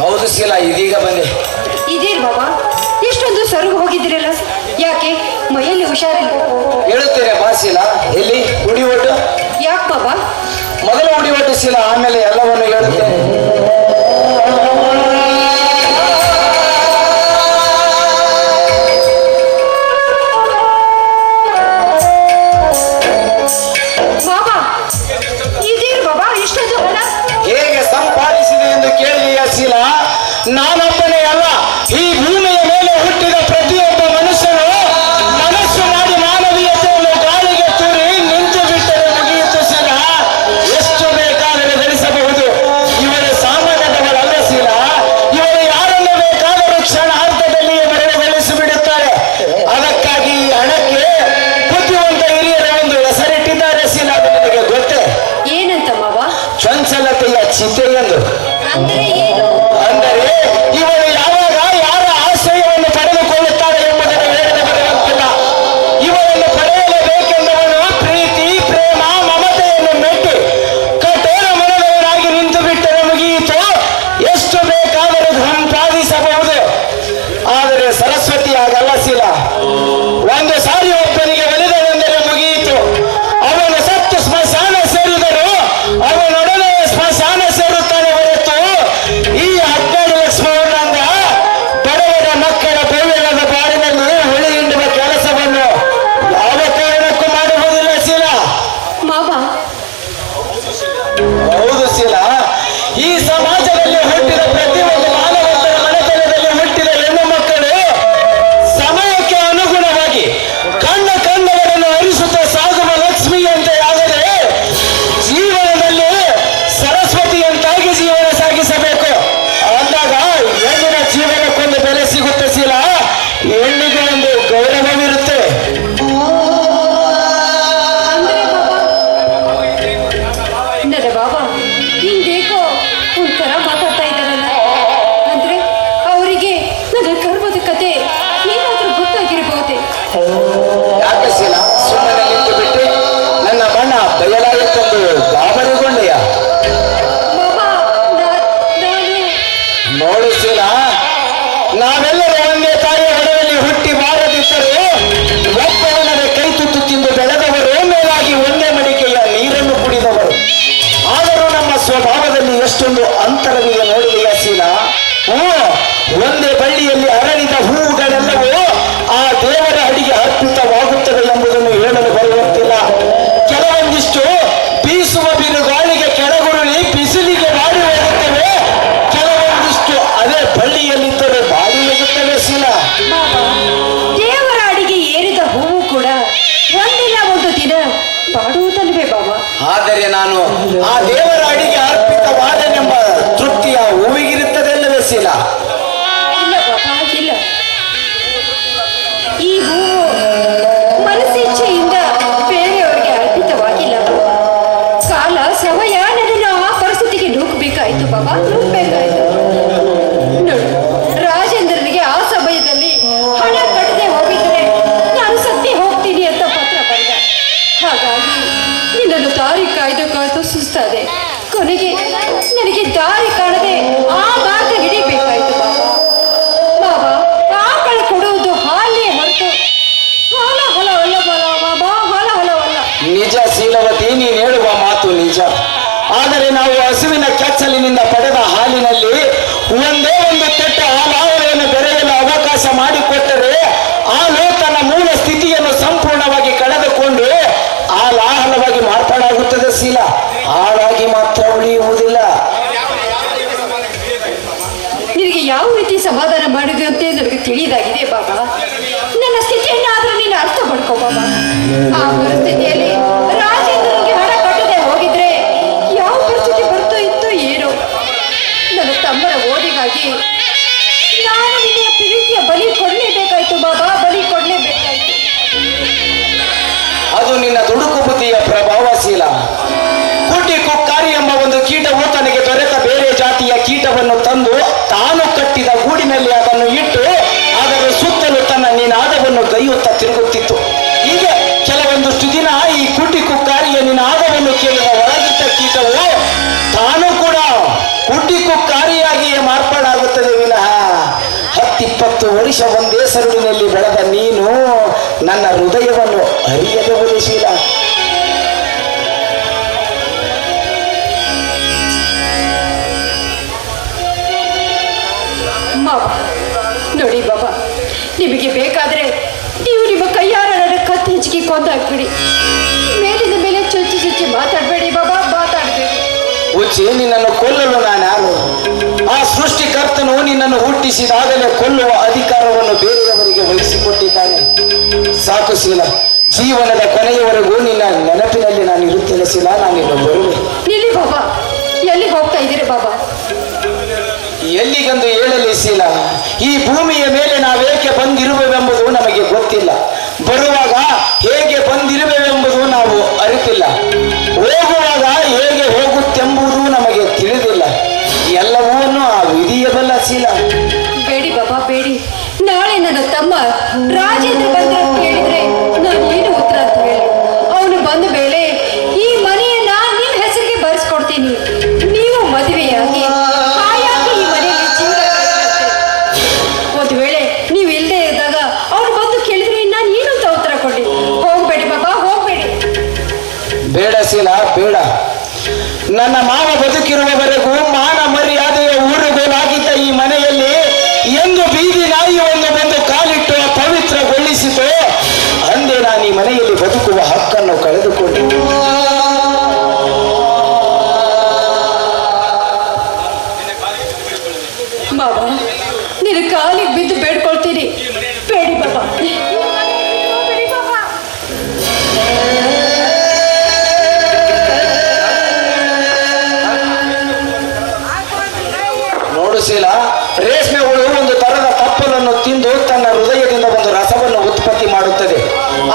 ಹೌದು ಶೀಲಾ, ಇದೀಗ ಬಂದೆ. ಇದೇನು ಬಾಬಾ, ಎಷ್ಟೊಂದು ಸೊರಗು ಹೋಗಿದ್ರಲ್ಲ, ಯಾಕೆ? ಮೈಯಲ್ಲಿ ಹುಷಾರಿಲ್ಲ? ಹೇಳುತ್ತೇನೆ ಬಾ ಶೀಲಾ. ಎಲ್ಲಿ ಉಡಿ ಒಟ್ಟು? ಯಾಕೆ ಬಾಬಾ? ಮೊದಲು ಉಡಿ ಒಟ್ಟು ಶೀಲಾ, ಆಮೇಲೆ ಎಲ್ಲವನ್ನು ಹೇಳುತ್ತೇನೆ. ಬಾಬಾ, ಇದೇನು ಬಾಬಾ ಇಷ್ಟೊಂದು ಹಣ? ಹೇಗೆ ಸಂಪಾದಿಸಿದೆ ಎಂದು ಕೇಳಿದೆಯಾ ಶೀಲಾ? ನಾನೊಬ್ಬನೇ ಅಲ್ಲ, ಈ ಭೂಮಿಯ ಮೇಲೆ ಹುಟ್ಟಿದ ಪ್ರತಿಯೊಬ್ಬ ಮನುಷ್ಯನು ಮನಸ್ಸು ಮಾಡಿ ಮಾನವೀಯತೆಯನ್ನು ಗಾಳಿಗೆ ತೂರಿ ನಿಂತು ಬಿಟ್ಟರೆ ಮುಗಿಯಿತು ಶೀಲಾ. ಎಷ್ಟು ಬೇಕಾದರೆ ಗಳಿಸಬಹುದು. ಇವರು ಸಾಮಾನ್ಯದವರಲ್ಲ ಶೀಲಾ. ಇವರು ಯಾರನ್ನು ಬೇಕಾದರೂ ಕ್ಷಣಾರ್ಧದಲ್ಲಿಯೇ ಮರೆಗೊಳಿಸಿಬಿಡುತ್ತಾರೆ. ಅದಕ್ಕಾಗಿ ಈ ಹಣಕ್ಕೆ ಬುದ್ಧಿವಂತ ಹಿರಿಯರ ಒಂದು ಹೆಸರಿಟ್ಟಿದ್ದಾರೆ ಶೀಲಾ. ನಿಮಗೆ ಗೊತ್ತೇ? ಏನಂತ ಬಾಬಾ? ಚಂಚಲತೆಯ ಚಿತೆ ಎಂದು. ಅಂದರೆ ಏನು? ಅಂದರೆ ಇವರು ಯಾವಾಗ ಯಾರ ಆಶ್ರಯವನ್ನು ಪಡೆದುಕೊಳ್ಳುತ್ತಾರೆ ಎಂಬುದನ್ನು ಹೇಳಿದ ಬರುವಂತಿಲ್ಲ. ಇವರನ್ನು ಪಡೆಯಲೇಬೇಕೆಂದವನು ಪ್ರೀತಿ, ಪ್ರೇಮ, ಮಮತೆಯನ್ನು ಮೆಟ್ಟಿ ಕಠೋರ ಮನದವನಾಗಿ ನಿಂತು ಬಿಟ್ಟರೆ ಮುಗಿಯಿತು. ಎಷ್ಟು ಬೇಕಾದರೂ ಸಂಪಾದಿಸಬಹುದು. ಆದರೆ ಸರಸ್ವತಿ ಆಗಲ್ಲ ಶೀಲಾ. ಒಂದು ಸಾರಿ ಒಬ್ಬನಿಗೆ ಒಲಿದನೆಂದರೆ ಮುಗಿಯಿತು. ಅವನು ಸತ್ತು ಸ್ಮಶಾನ ಸೇರಿದರು, ಅವನೊಡನೆ ಸ್ಮಶಾನ ಸೇರುತ್ತಾನೆ ಹೊರತು ಈ 12 ಲಕ್ಷವನ್ನಂದ ಬಡವರ ಮಕ್ಕಳ ಭವ್ಯವಾದ ಬಾಳಿನಲ್ಲಿ ಹುಳಿ ಹಿಂಡುವ ಕೆಲಸವನ್ನು ಯಾವ ಕಾರಣಕ್ಕೂ ಮಾಡುವುದಿಲ್ಲ ಶೀಲಾ. ಬಾಬಾ, ಹೌದು ಶೀಲಾ. ಈ ಸಮಾಜದಲ್ಲಿ ಹುಟ್ಟಿದ ಪ್ರತಿಯೊಂದು ಮಾನವಂತರ ಮನೆತನದಲ್ಲಿ ಹುಟ್ಟಿದ ಹೆಣ್ಣು ಮಕ್ಕಳು ಸಮಯಕ್ಕೆ ಅನುಗುಣವಾಗಿ ಕಂಡವರನ್ನು ಹರಿಸುತ್ತಾ ಸಾಗುವ ಲಕ್ಷ್ಮಿಯಂತೆ ಆದರೆ ಜೀವನದಲ್ಲಿ ಸರಸ್ವತಿಯಂತಾಗಿ ಜೀವನ ಸಾಗಿಸಬೇಕು. ಅಂದಾಗ ಹೆಣ್ಣಿನ ಜೀವನಕ್ಕೊಂದು ಬೆಲೆ ಸಿಗುತ್ತೆ ಶೀಲಾ. ಹೆಣ್ಣಿಗೆ ಒಂದು ಗೌರವವಿರುತ್ತೆ. ಅಂದ್ರೆ ಬಾಬಾ, ನನ್ನ ಬಾಬಾ ಹಿಂಗೇಕೋ ಒಂಥರ ಮಾತಾಡ್ತಾ ಇದ್ದಾರಲ್ಲ. ಅಂದ್ರೆ ಅವರಿಗೆ ನನ್ನ ಗರ್ಭದ ಕತೆ ಏನಾದ್ರೂ ಗೊತ್ತಾಗಿರಬಹುದೇ? ಯಾಕೆ ಶೀಲಾ ಸುಮ್ಮನೆ ನಿಂತು ಬಿಟ್ಟು ನನ್ನ ಬಣ್ಣ ಬಯಲಾಗುತ್ತಂದು ಗಾಬರಿಗೊಂಡೆಯ? ಬಾಬಾ, ನಾನು ನೋಡು ಶೀಲಾ, ನಾವೆಲ್ಲರೂ ಒಂದೇ ತಾಯಿಯ ಹೊಡೆಯಲ್ಲಿ ಹುಟ್ಟಿ ಬಾರದಿದ್ದರೂ ಒಬ್ಬವನದ ಕೈ ತುತ್ತು ತಿಂದು ಬೆಳೆದವರು, ಮೇಲಾಗಿ ಒಂದೇ ಮಡಿಕೆಯ ನೀರನ್ನು ಕುಡಿದವರು. ಆದರೂ ನಮ್ಮ ಸ್ವಭಾವದಲ್ಲಿ ಎಷ್ಟೊಂದು ಅಂತರವಿದೆ ನೋಡಿದೆಯಾ ಶೀಲಾ? ಒಂದೇ ಬಳ್ಳಿಯಲ್ಲಿ ಅರಳಿದ ಹೂವುಗಳೆಲ್ಲವೂ ಆ ದೇವರ ಅಡಿಗೆ ಅರ್ಪಿತವಾಗುತ್ತದೆ ಎಂಬುದನ್ನು ಹೇಳಲು ಬರುವಂತಿಲ್ಲ. ಕೆಲವೊಂದಿಷ್ಟು ಬೀಸುವ ಬಿರುಗಾಳಿಗೆ ಕೆಳಗುರುಳಿ ಬಿಸಿಲಿಗೆ ಬಾಡಿ ಹೋಗುತ್ತವೆ. ಕೆಲವೊಂದಿಷ್ಟು ಅದೇ ಬಳ್ಳಿಯಲ್ಲಿದ್ದರೆ ಬಾಡಿ ಹೋಗುತ್ತವೆ ಶೀಲಾ. ಬಾಬಾ, ದೇವರ ಅಡಿಗೆ ಏರಿದ ಹೂವು ಕೂಡ ಒಂದಿಲ್ಲ ಒಂದು ದಿನ ಬಾಡುವುದಲ್ವೇ ಬಾಬಾ? ಆದರೆ ನಾನು ಆ ದೇವರ ಅಡಿಗೆ ಅರ್ಪಿತವಾದನೆಂಬ ತೃಪ್ತಿಯ ಹೂವಿಗಿರುತ್ತದೆಲ್ಲವೇ ಶೀಲಾ? ಇಲ್ಲ ಬಾಬಾ, ಇಲ್ಲ. ಈ ಹೂವು ಮನಸ್ಸಿಚ್ಛೆಯಿಂದ ಬೇರೆಯವರಿಗೆ ಅರ್ಪಿತವಾಗಿಲ್ಲ. ಕಾಲ ಸಮಯ ನನ್ನನ್ನು ಆ ಪರಿಸ್ಥಿತಿಗೆ ನೂಕಬೇಕಾಯ್ತು ಬಾಬಾ, ನೂಕಬೇಕಾಯ್ತು. ನೋಡು, ರಾಜೇಂದ್ರನಿಗೆ ಆ ಸಮಯದಲ್ಲಿ ಹಣ ಕಟ್ಟದೆ ಹೋಗಿದ್ರೆ ನಾನು ಸತ್ತಿ ಹೋಗ್ತೀನಿ ಅಂತ ಪತ್ರ ಬರೆದ. ಹಾಗಾಗಿ ನಿನ್ನನ್ನು ದಾರಿ ಕಾಯ್ದು ಕಾಯ್ದು ಸುಸ್ತಾದೆ. ಕೊನೆಗೆ ನನಗೆ ದಾರಿ ಕಾಣದೆ ಆ ಮಾರ್ಗ ಹಿಡಿಬೇಕಾಯ್ತು ಬಾಬಾ. ಬಾಬಾ, ಆಕಳ ಕೊಡುವುದು ಹಾಲೇ ಹೊರತು ಹಾಲ ಹೊಲವಲ್ಲ ಬಾಬಾ, ಹಾಲ ಹೊಲವಲ್ಲ. ನಿಜ ಶೀಲವತಿ, ನೀನು ಹೇಳುವ ಮಾತು ನಿಜ. ಆದರೆ ನಾವು ಹಸುವಿನ ಕೆಚ್ಚಲಿನಿಂದ ಪಡೆದ ಹಾಲಿನಲ್ಲಿ ಒಂದೇ ಒಂದು ತೊಟ್ಟ ಹಾಲಾಹಲವನ್ನು ಬೆರೆಯಲು ಅವಕಾಶ ಮಾಡಿಕೊಟ್ಟರೆ ಹಾಲು ತನ್ನ ಮೂಲ ಸ್ಥಿತಿಯನ್ನು ಸಂಪೂರ್ಣವಾಗಿ ಕಳೆದುಕೊಂಡು ಹಾಲಾಹಲವಾಗಿ ಮಾರ್ಪಾಡಾಗುತ್ತದೆ ಶೀಲಾ. ಹಾಲಾಗಿ ಮಾತ್ರ ಉಳಿಯುವುದಿಲ್ಲ. ನಿನಗೆ ಯಾವ ರೀತಿ ಸಮಾಧಾನ ಮಾಡುವುದು ಅಂತ ನನಗೆ ತಿಳಿದಾಗಿದೆ ಬಾಬಾ. ನನ್ನ ಸ್ಥಿತಿಯನ್ನಾದರೂ ನೀನು ಅರ್ಥ ಮಾಡ್ಕೋ ಬಾಬಾ. ಆ ಪರಿಸ್ಥಿತಿಯಲ್ಲಿ ರಾಜೇಂದ್ರನಿಗೆ ಹಣ ಕಟ್ಟದೆ ಹೋಗಿದ್ರೆ ಯಾವ ಪರಿಸ್ಥಿತಿ ಬರ್ತಾ ಇತ್ತು ಏನೋ. ನನ್ನ ತಮ್ಮರ ಓದಿಗಾಗಿ ನಾನು ನಿನ್ನ ಪ್ರೀತಿಯ ಬಲಿ ಕೊಡಲೇಬೇಕಾಯ್ತು ಬಾಬಾ, ಬಲಿ ಕೊಡಲೇಬೇಕಾಯ್ತು. ಅದು ನಿನ್ನ ದುಡುಕು ಬುದ್ಧಿಯ ಪ್ರಭಾವ ಶೀಲಾ. ಕುಟಿ ಕುಕ್ಕಾರಿ ಎಂಬ ಒಂದು ಕೀಟವು ತನಗೆ ದೊರೆತ ಬೇರೆ ಜಾತಿಯ ಕೀಟವನ್ನು ತಂದು ತಾನು ಕಟ್ಟಿದ ಗೂಡಿನಲ್ಲಿ ಅದನ್ನು ಇಟ್ಟು ಅದರ ಸುತ್ತಲೂ ತನ್ನ ನಿನಾದವನ್ನು ಗೈ 20 ವರ್ಷ ಒಂದೇ ಸರಳಿನಲ್ಲಿ ಬೆಳೆದ ನೀನು ನನ್ನ ಹೃದಯವನ್ನು ಅರಿಯದೆ ಒಲಿಸಿಲ್ಲ. ನೋಡಿ ಬಾಬಾ, ನಿಮಗೆ ಬೇಕಾದ್ರೆ ನೀವು ನಿಮ್ಮ ಕೈಯಾರ ನನ್ನ ಕತ್ತಿ ಹೆಚ್ಚಿಗೆ ಕೊಂದಾಕ್ಬಿಡಿ. ಮೇಲಿಂದ ಮೇಲೆ ಚುಚ್ಚಿ ಚುಚ್ಚಿ ಮಾತಾಡಬೇಡಿ ಬಾಬಾ, ಮಾತಾಡಬೇಡಿ. ಉಚ್ಚಿ, ನಿನ್ನನ್ನು ಕೊಲ್ಲಲು ನಾನು ಯಾರು? ಆ ಸೃಷ್ಟಿಕರ್ತನು ನಿನ್ನನ್ನು ಹುಟ್ಟಿಸಿದಾಗಲೇ ಕೊಲ್ಲುವ ಅಧಿಕಾರವನ್ನು ಬೇರೆಯವರಿಗೆ ವಹಿಸಿಕೊಟ್ಟಿದ್ದಾನೆ. ಸಾಕು ಶೀಲ, ಜೀವನದ ಕೊನೆಯವರೆಗೂ ನಿನ್ನ ನೆನಪಿನಲ್ಲಿ ನಾನು ಇರುತ್ತೇನೆ ಶೀಲ. ನಾನಿನ್ನು ಬರುವೆ. ನಿಲ್ಲಿ ಬಾಬಾ, ಎಲ್ಲಿ ಹೋಗ್ತಾ ಇದ್ದೀರಿ ಬಾಬಾ? ಎಲ್ಲಿಗೆಂದು ಹೇಳಲಿ ಶೀಲ. ಈ ಭೂಮಿಯ ಮೇಲೆ ನಾವೇಕೆ ಬಂದಿರುವೆವೆಂಬುದು ನಮಗೆ ಗೊತ್ತಿಲ್ಲ. ಬರುವಾಗ ಹೇಗೆ ಬಂದಿರುವೆವೆಂಬುದು ನಾವು ಅರಿತಿಲ್ಲ. ಹೋಗುವಾಗ ಹೇಗೆ ಹೋಗುತ್ತೆಂಬುದು ನಮಗೆ ತಿಳಿದಿಲ್ಲ. ಎಲ್ಲವನ್ನೂ ಆ ವಿಧಿಯಬಲ್ಲ ಶೀಲ. ಬೇಡಿ ಬಾಬಾ, ಬೇಡಿ. ನಾಳೆ ನನ್ನ ತಮ್ಮ ರಾಜೇಂದ್ರ ಬಂದ್ರ ಕೇಳಿದ್ರೆ ನಾನು ಏನು ಉತ್ತರ ಅಂತ ಹೇಳಿ? ಅವನು ಬಂದ ಮೇಲೆ ಈ ಮನೆಯನ್ನ ನಿಮ್ಮ ಹೆಸರಿಗೆ ಬರೆಸ್ಕೊಡ್ತೀನಿ. ನೀವು ಮದುವೆಯಾಗಿ ಹಾಯಾಗಿ ಈ ಮನೆಯಲ್ಲಿ ಜೀವನ ಕಳೆಯುತ್ತೆ. ಒಂದು ವೇಳೆ ನೀವು ಇಲ್ಲದೆ ಇದ್ದಾಗ ಅವನು ಬಂದು ಕೇಳಿದ್ರೆ ನಾನು ಏನು ಅಂತ ಉತ್ತರ ಕೊಡಿ? ಹೋಗ್ಬೇಡಿ ಬಾಬಾ, ಹೋಗ್ಬೇಡಿ. ಬೇಡ ಶೀಲ, ಬೇಡ. ನನ್ನ ಮಾವ ಬದುಕಿರುವವರೆಗೂ ಮಾನ ಮರ್ಯಾದೆಯ ಊರುಗೋಲಾಗಿದ್ದ ಈ ಮನೆಯಲ್ಲಿ ಎಂದು ಬೀದಿ ನಾಯಿಯನ್ನು ಬಂದು ಕಾಲಿಟ್ಟು ಪವಿತ್ರಗೊಳಿಸಿತು, ಅಂದೇ ನಾನು ಈ ಮನೆಯಲ್ಲಿ ಬದುಕುವ ಹಕ್ಕನ್ನು ಕಳೆದುಕೊಂಡೆ. ಬಾಬಾ, ನಿನ್ನ ಕಾಲಿಗೆ ಬಿದ್ದು ಬೇಡ್ಕೊಳ್ತೀನಿ. ಬೇಡಿ ಬಾಬಾ, ಬೇಡಿ ಬಾಬಾ. ನೋಡು ಶೀಲ, ರೇಷ್ಮೆ ಹುಳು ಒಂದು ತರದ ತಪ್ಪಲನ್ನು ತಿಂದು ತನ್ನ ಹೃದಯದಿಂದ ಒಂದು ರಸವನ್ನು ಉತ್ಪತ್ತಿ ಮಾಡುತ್ತದೆ.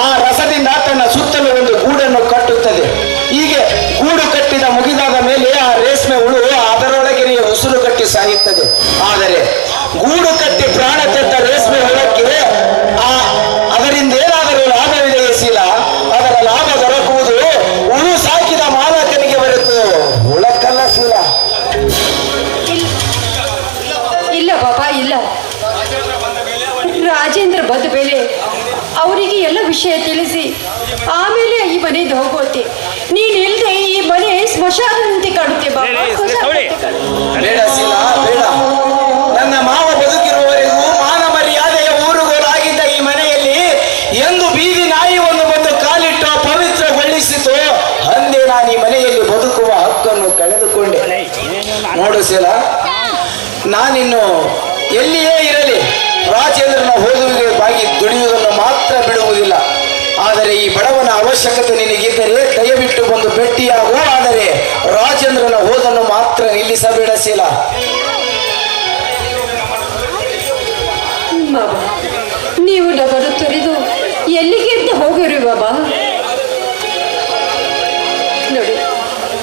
ಆ ರಸದಿಂದ ತನ್ನ ಸುತ್ತಲೂ ಒಂದು ಗೂಡನ್ನು ಕಟ್ಟುತ್ತದೆ. ಹೀಗೆ ಗೂಡು ಕಟ್ಟಿದ ಮುಗಿದಾದ ಮೇಲೆ ಆ ರೇಷ್ಮೆ ಹುಳು ಅದರೊಳಗೆ ಉಸಿರು ಕಟ್ಟಿ ಸಾಯುತ್ತದೆ. ಆದರೆ ಗೂಡು ಕಟ್ಟಿ ಪ್ರಾಣ ತೆತ್ತ ರೇಷ್ಮೆ ಹುಳಕ್ಕೆ ಅದರಿಂದ ಏನಾದರೂ ಲಾಭವಿದೆಯೇ ಶೀಲ? ಅದರ ಲಾಭ ದೊರಕುವುದು ಹುಳು ಸಾಕಿದ ಮಾಲಕನಿಗೆ ಹೊರತು ಹುಳಕ್ಕಲ್ಲ ಶೀಲ. ಇಲ್ಲ ಬಾಬಾ, ಇಲ್ಲ. ರಾಜೇಂದ್ರ ಬಂದ ಮೇಲೆ ಅವರಿಗೆ ಎಲ್ಲ ವಿಷಯ ತಿಳಿಸಿ ಆಮೇಲೆ ಈ ಮನೆಯಿಂದ ಹೋಗುತ್ತೆ. ನೀನ್ ಇಲ್ಲದೆ ಈ ಮನೆ ಸ್ಮಶಾನದಂತೆ ಕಾಣುತ್ತೆ ಬಾಬಾ, ಸ್ಮಶಾನದಂತೆ ಕಾಣುತ್ತೆ. ಬೇಡ ಶೀಲ, ಬೇಡ. ನನ್ನ ಮಾವ ಬದುಕಿರುವವರೆಗೂ ಮಾನ ಮರ್ಯಾದೆಯ ಊರುಗೋಲಾಗಿದ್ದ ಈ ಮನೆಯಲ್ಲಿ ಎಂದು ಬೀದಿ ನಾಯಿಯನ್ನು ಬಂದು ಕಾಲಿಟ್ಟು ಪವಿತ್ರಗೊಳಿಸಿತು, ಅಂದೇ ನಾನು ಈ ಮನೆಯಲ್ಲಿ ಬದುಕುವ ಹಕ್ಕನ್ನು ಕಳೆದುಕೊಂಡೆ. ನೋಡು ಶೀಲ, ನಾನಿನ್ನು ಎಲ್ಲಿಯೇ ಇರಲಿ ರಾಜೇಂದ್ರನ ಓದುವಿಗಾಗಿ ದುಡಿಯುವುದನ್ನು ಮಾತ್ರ ಬಿಡುವುದಿಲ್ಲ. ಆದರೆ ಈ ಬಡವನ ಅವಶ್ಯಕತೆ ನಿನಗಿದ್ದರೆ ದಯವಿಟ್ಟು ಬಂದು ಭೇಟಿಯಾಗು. ಆದರೆ ರಾಜೇಂದ್ರನ ಓದನ್ನು ಮಾತ್ರ ನಿಲ್ಲಿಸಬೇಡ ಶೀಲ. ಬಾಬಾ, ನೀವು ನಗರು ತೊರೆದು ಎಲ್ಲಿಗೆ ಅಂತ ಹೋಗಿರಿ ಬಾಬಾ? ನೋಡಿ,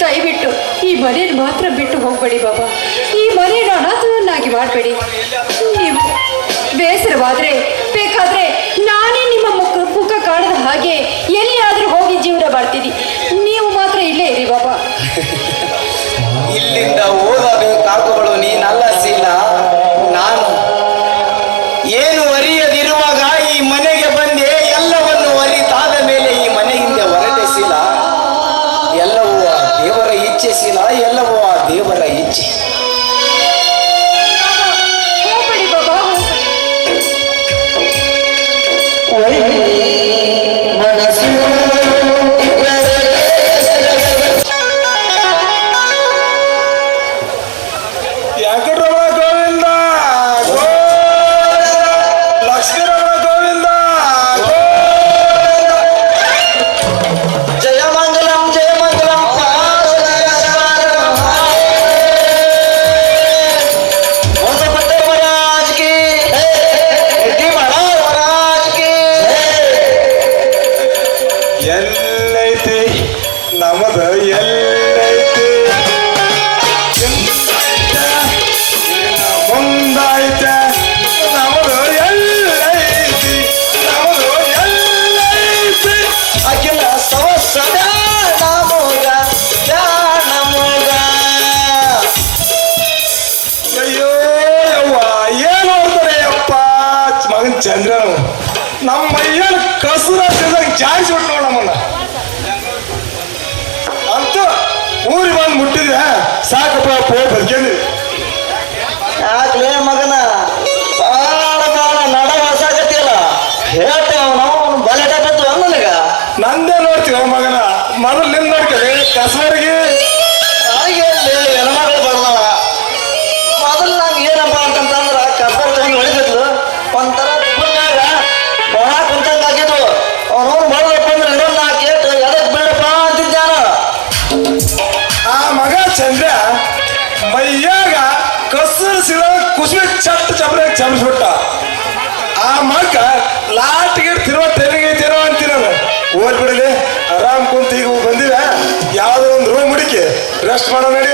ದಯವಿಟ್ಟು ಈ ಮನೆಯನ್ನು ಮಾತ್ರ ಬಿಟ್ಟು ಹೋಗ್ಬೇಡಿ ಬಾಬಾ. ಈ ಮನೆಯನ್ನು ಅನಾಥವನ್ನಾಗಿ ಮಾಡಬೇಡಿ. ನೀವು ಬೇಸರವಾದ್ರೆ ಬೇಕಾದ್ರೆ ನಾನೇ ನಿಮ್ಮ ಮುಖ ಕಾಣದ ಹಾಗೆ ಎಲ್ಲಿಯಾದ್ರೂ ಹೋಗಿ ಜೀವನ ಮಾಡ್ತೀನಿ. ನೀವು ಮಾತ್ರ ಇಲ್ಲೇ ಇರಿ ಬಾಬಾ. ಇಲ್ಲಿಂದ ಓದಬೇಕಾಗುವಳು ನೀನಲ್ಲ ಶೀಲ, ನಾನು. ಏನು ಅರಿಯದಿರುವಾಗ ಈ ಮನೆಗೆ ಬಂದೆ, ಎಲ್ಲವನ್ನು ಅರಿತಾದ ಮೇಲೆ ಈ ಮನೆಯಿಂದ ಹೊರಡೆ ಶೀಲ. ಎಲ್ಲವೂ ಆ ದೇವರ ಇಚ್ಛೆ ಶೀಲ, ಎಲ್ಲವೂ ಆ ದೇವರ ಇಚ್ಛೆ. ಹೋಗ್ಬೇಡಿ ಬಾಬಾ, ಹೋಗ್ಬೇಡಿ. ಯಾಕಡ್ರವ ಗೋವಿಂದ, ಲಕ್ಷ್ಮೀರವ ಗೋವಿಂದ, ಜಯ ಮಂಗಲಂ, ಜಯ ಮಂಗಲಂ. ಚಂದ್ರ ನಮ್ಮ ಮೈಯಲ್ಲಿ ಕಸುರ ಜಾಯಿಸಿ ಬಿಟ್ಟು ನೋಡ ನಮ್ಮನ್ನ ಅಂತ ಊರಿಗೆ ಬಂದು ಮುಟ್ಟಿದ್ರೆ ಸಾಕಪ್ಪ ಹೋಗಿ ಬರ್ಕೊಂಡ್ರಿ. ಯಾಕ್ಲೇ ಮಗನ ಬಾಳ ನಡ ಹೊಸಾಗತ್ತಿಯಲ್ಲ ಹೇಳ್ತೇವ ನಾವು ಬಲೆಟ ಬಿದ್ದು ನನಗ ನಂದೇ ನೋಡ್ತೀವ ಮಗನ ಮೊದಲು ನಿನ್ ನೋಡ್ಕೊಳ್ಳಿ ಕಸವರಿಗೆ ಹಾಗೆ ಹೆಣ್ಮಗಳು ಬರ್ದವ ಮೊದಲು ನಂಗೆ ಏನಪ್ಪ ಅಂತಂದ್ರ ಕಬ್ಬರ್ ತಗೊಂಡು ಹೊಳಿತಿದ್ಲು ಒಂಥರ ಕುಂದಾಗ ಒಣ ಕುಂತಂಗ ಆಗಿದ್ವು ಅವನವ್ನು ಬರ್ದಪ್ಪ ಅಂದ್ರೆ ಇನ್ನೊಂದು ನಾಲ್ಕು ಏಟು ಎದಕ್ ಬೀಳಪ್ಪ ಅಂತಿದ್ದಾನ. ಆ ಮಗ ಚಂದ್ರ ಮೈಯಾಗ ಕಸರು ಸಿಲ ಕುಸುಮೆ ಚಟ್ ಚಪ್ರ ಚಮಸ್ಬಿಟ್ಟ. ಆ ಮಗ ಲಾಟ್ಗೆ ತಿರುವ ಟ್ರೈನಿಂಗ್ ಐತಿರೋ ಅಂತೀರ ಓದ್ಬಿಡಲಿ ಆರಾಮ್ ಕುಂತ ಈಗ ಬಂದಿವ ಯಾವ್ದೋ ಒಂದು ರೂಮ್ ಹುಡುಕಿ ರೆಸ್ಟ್ ಮಾಡೋ ನಡಿ.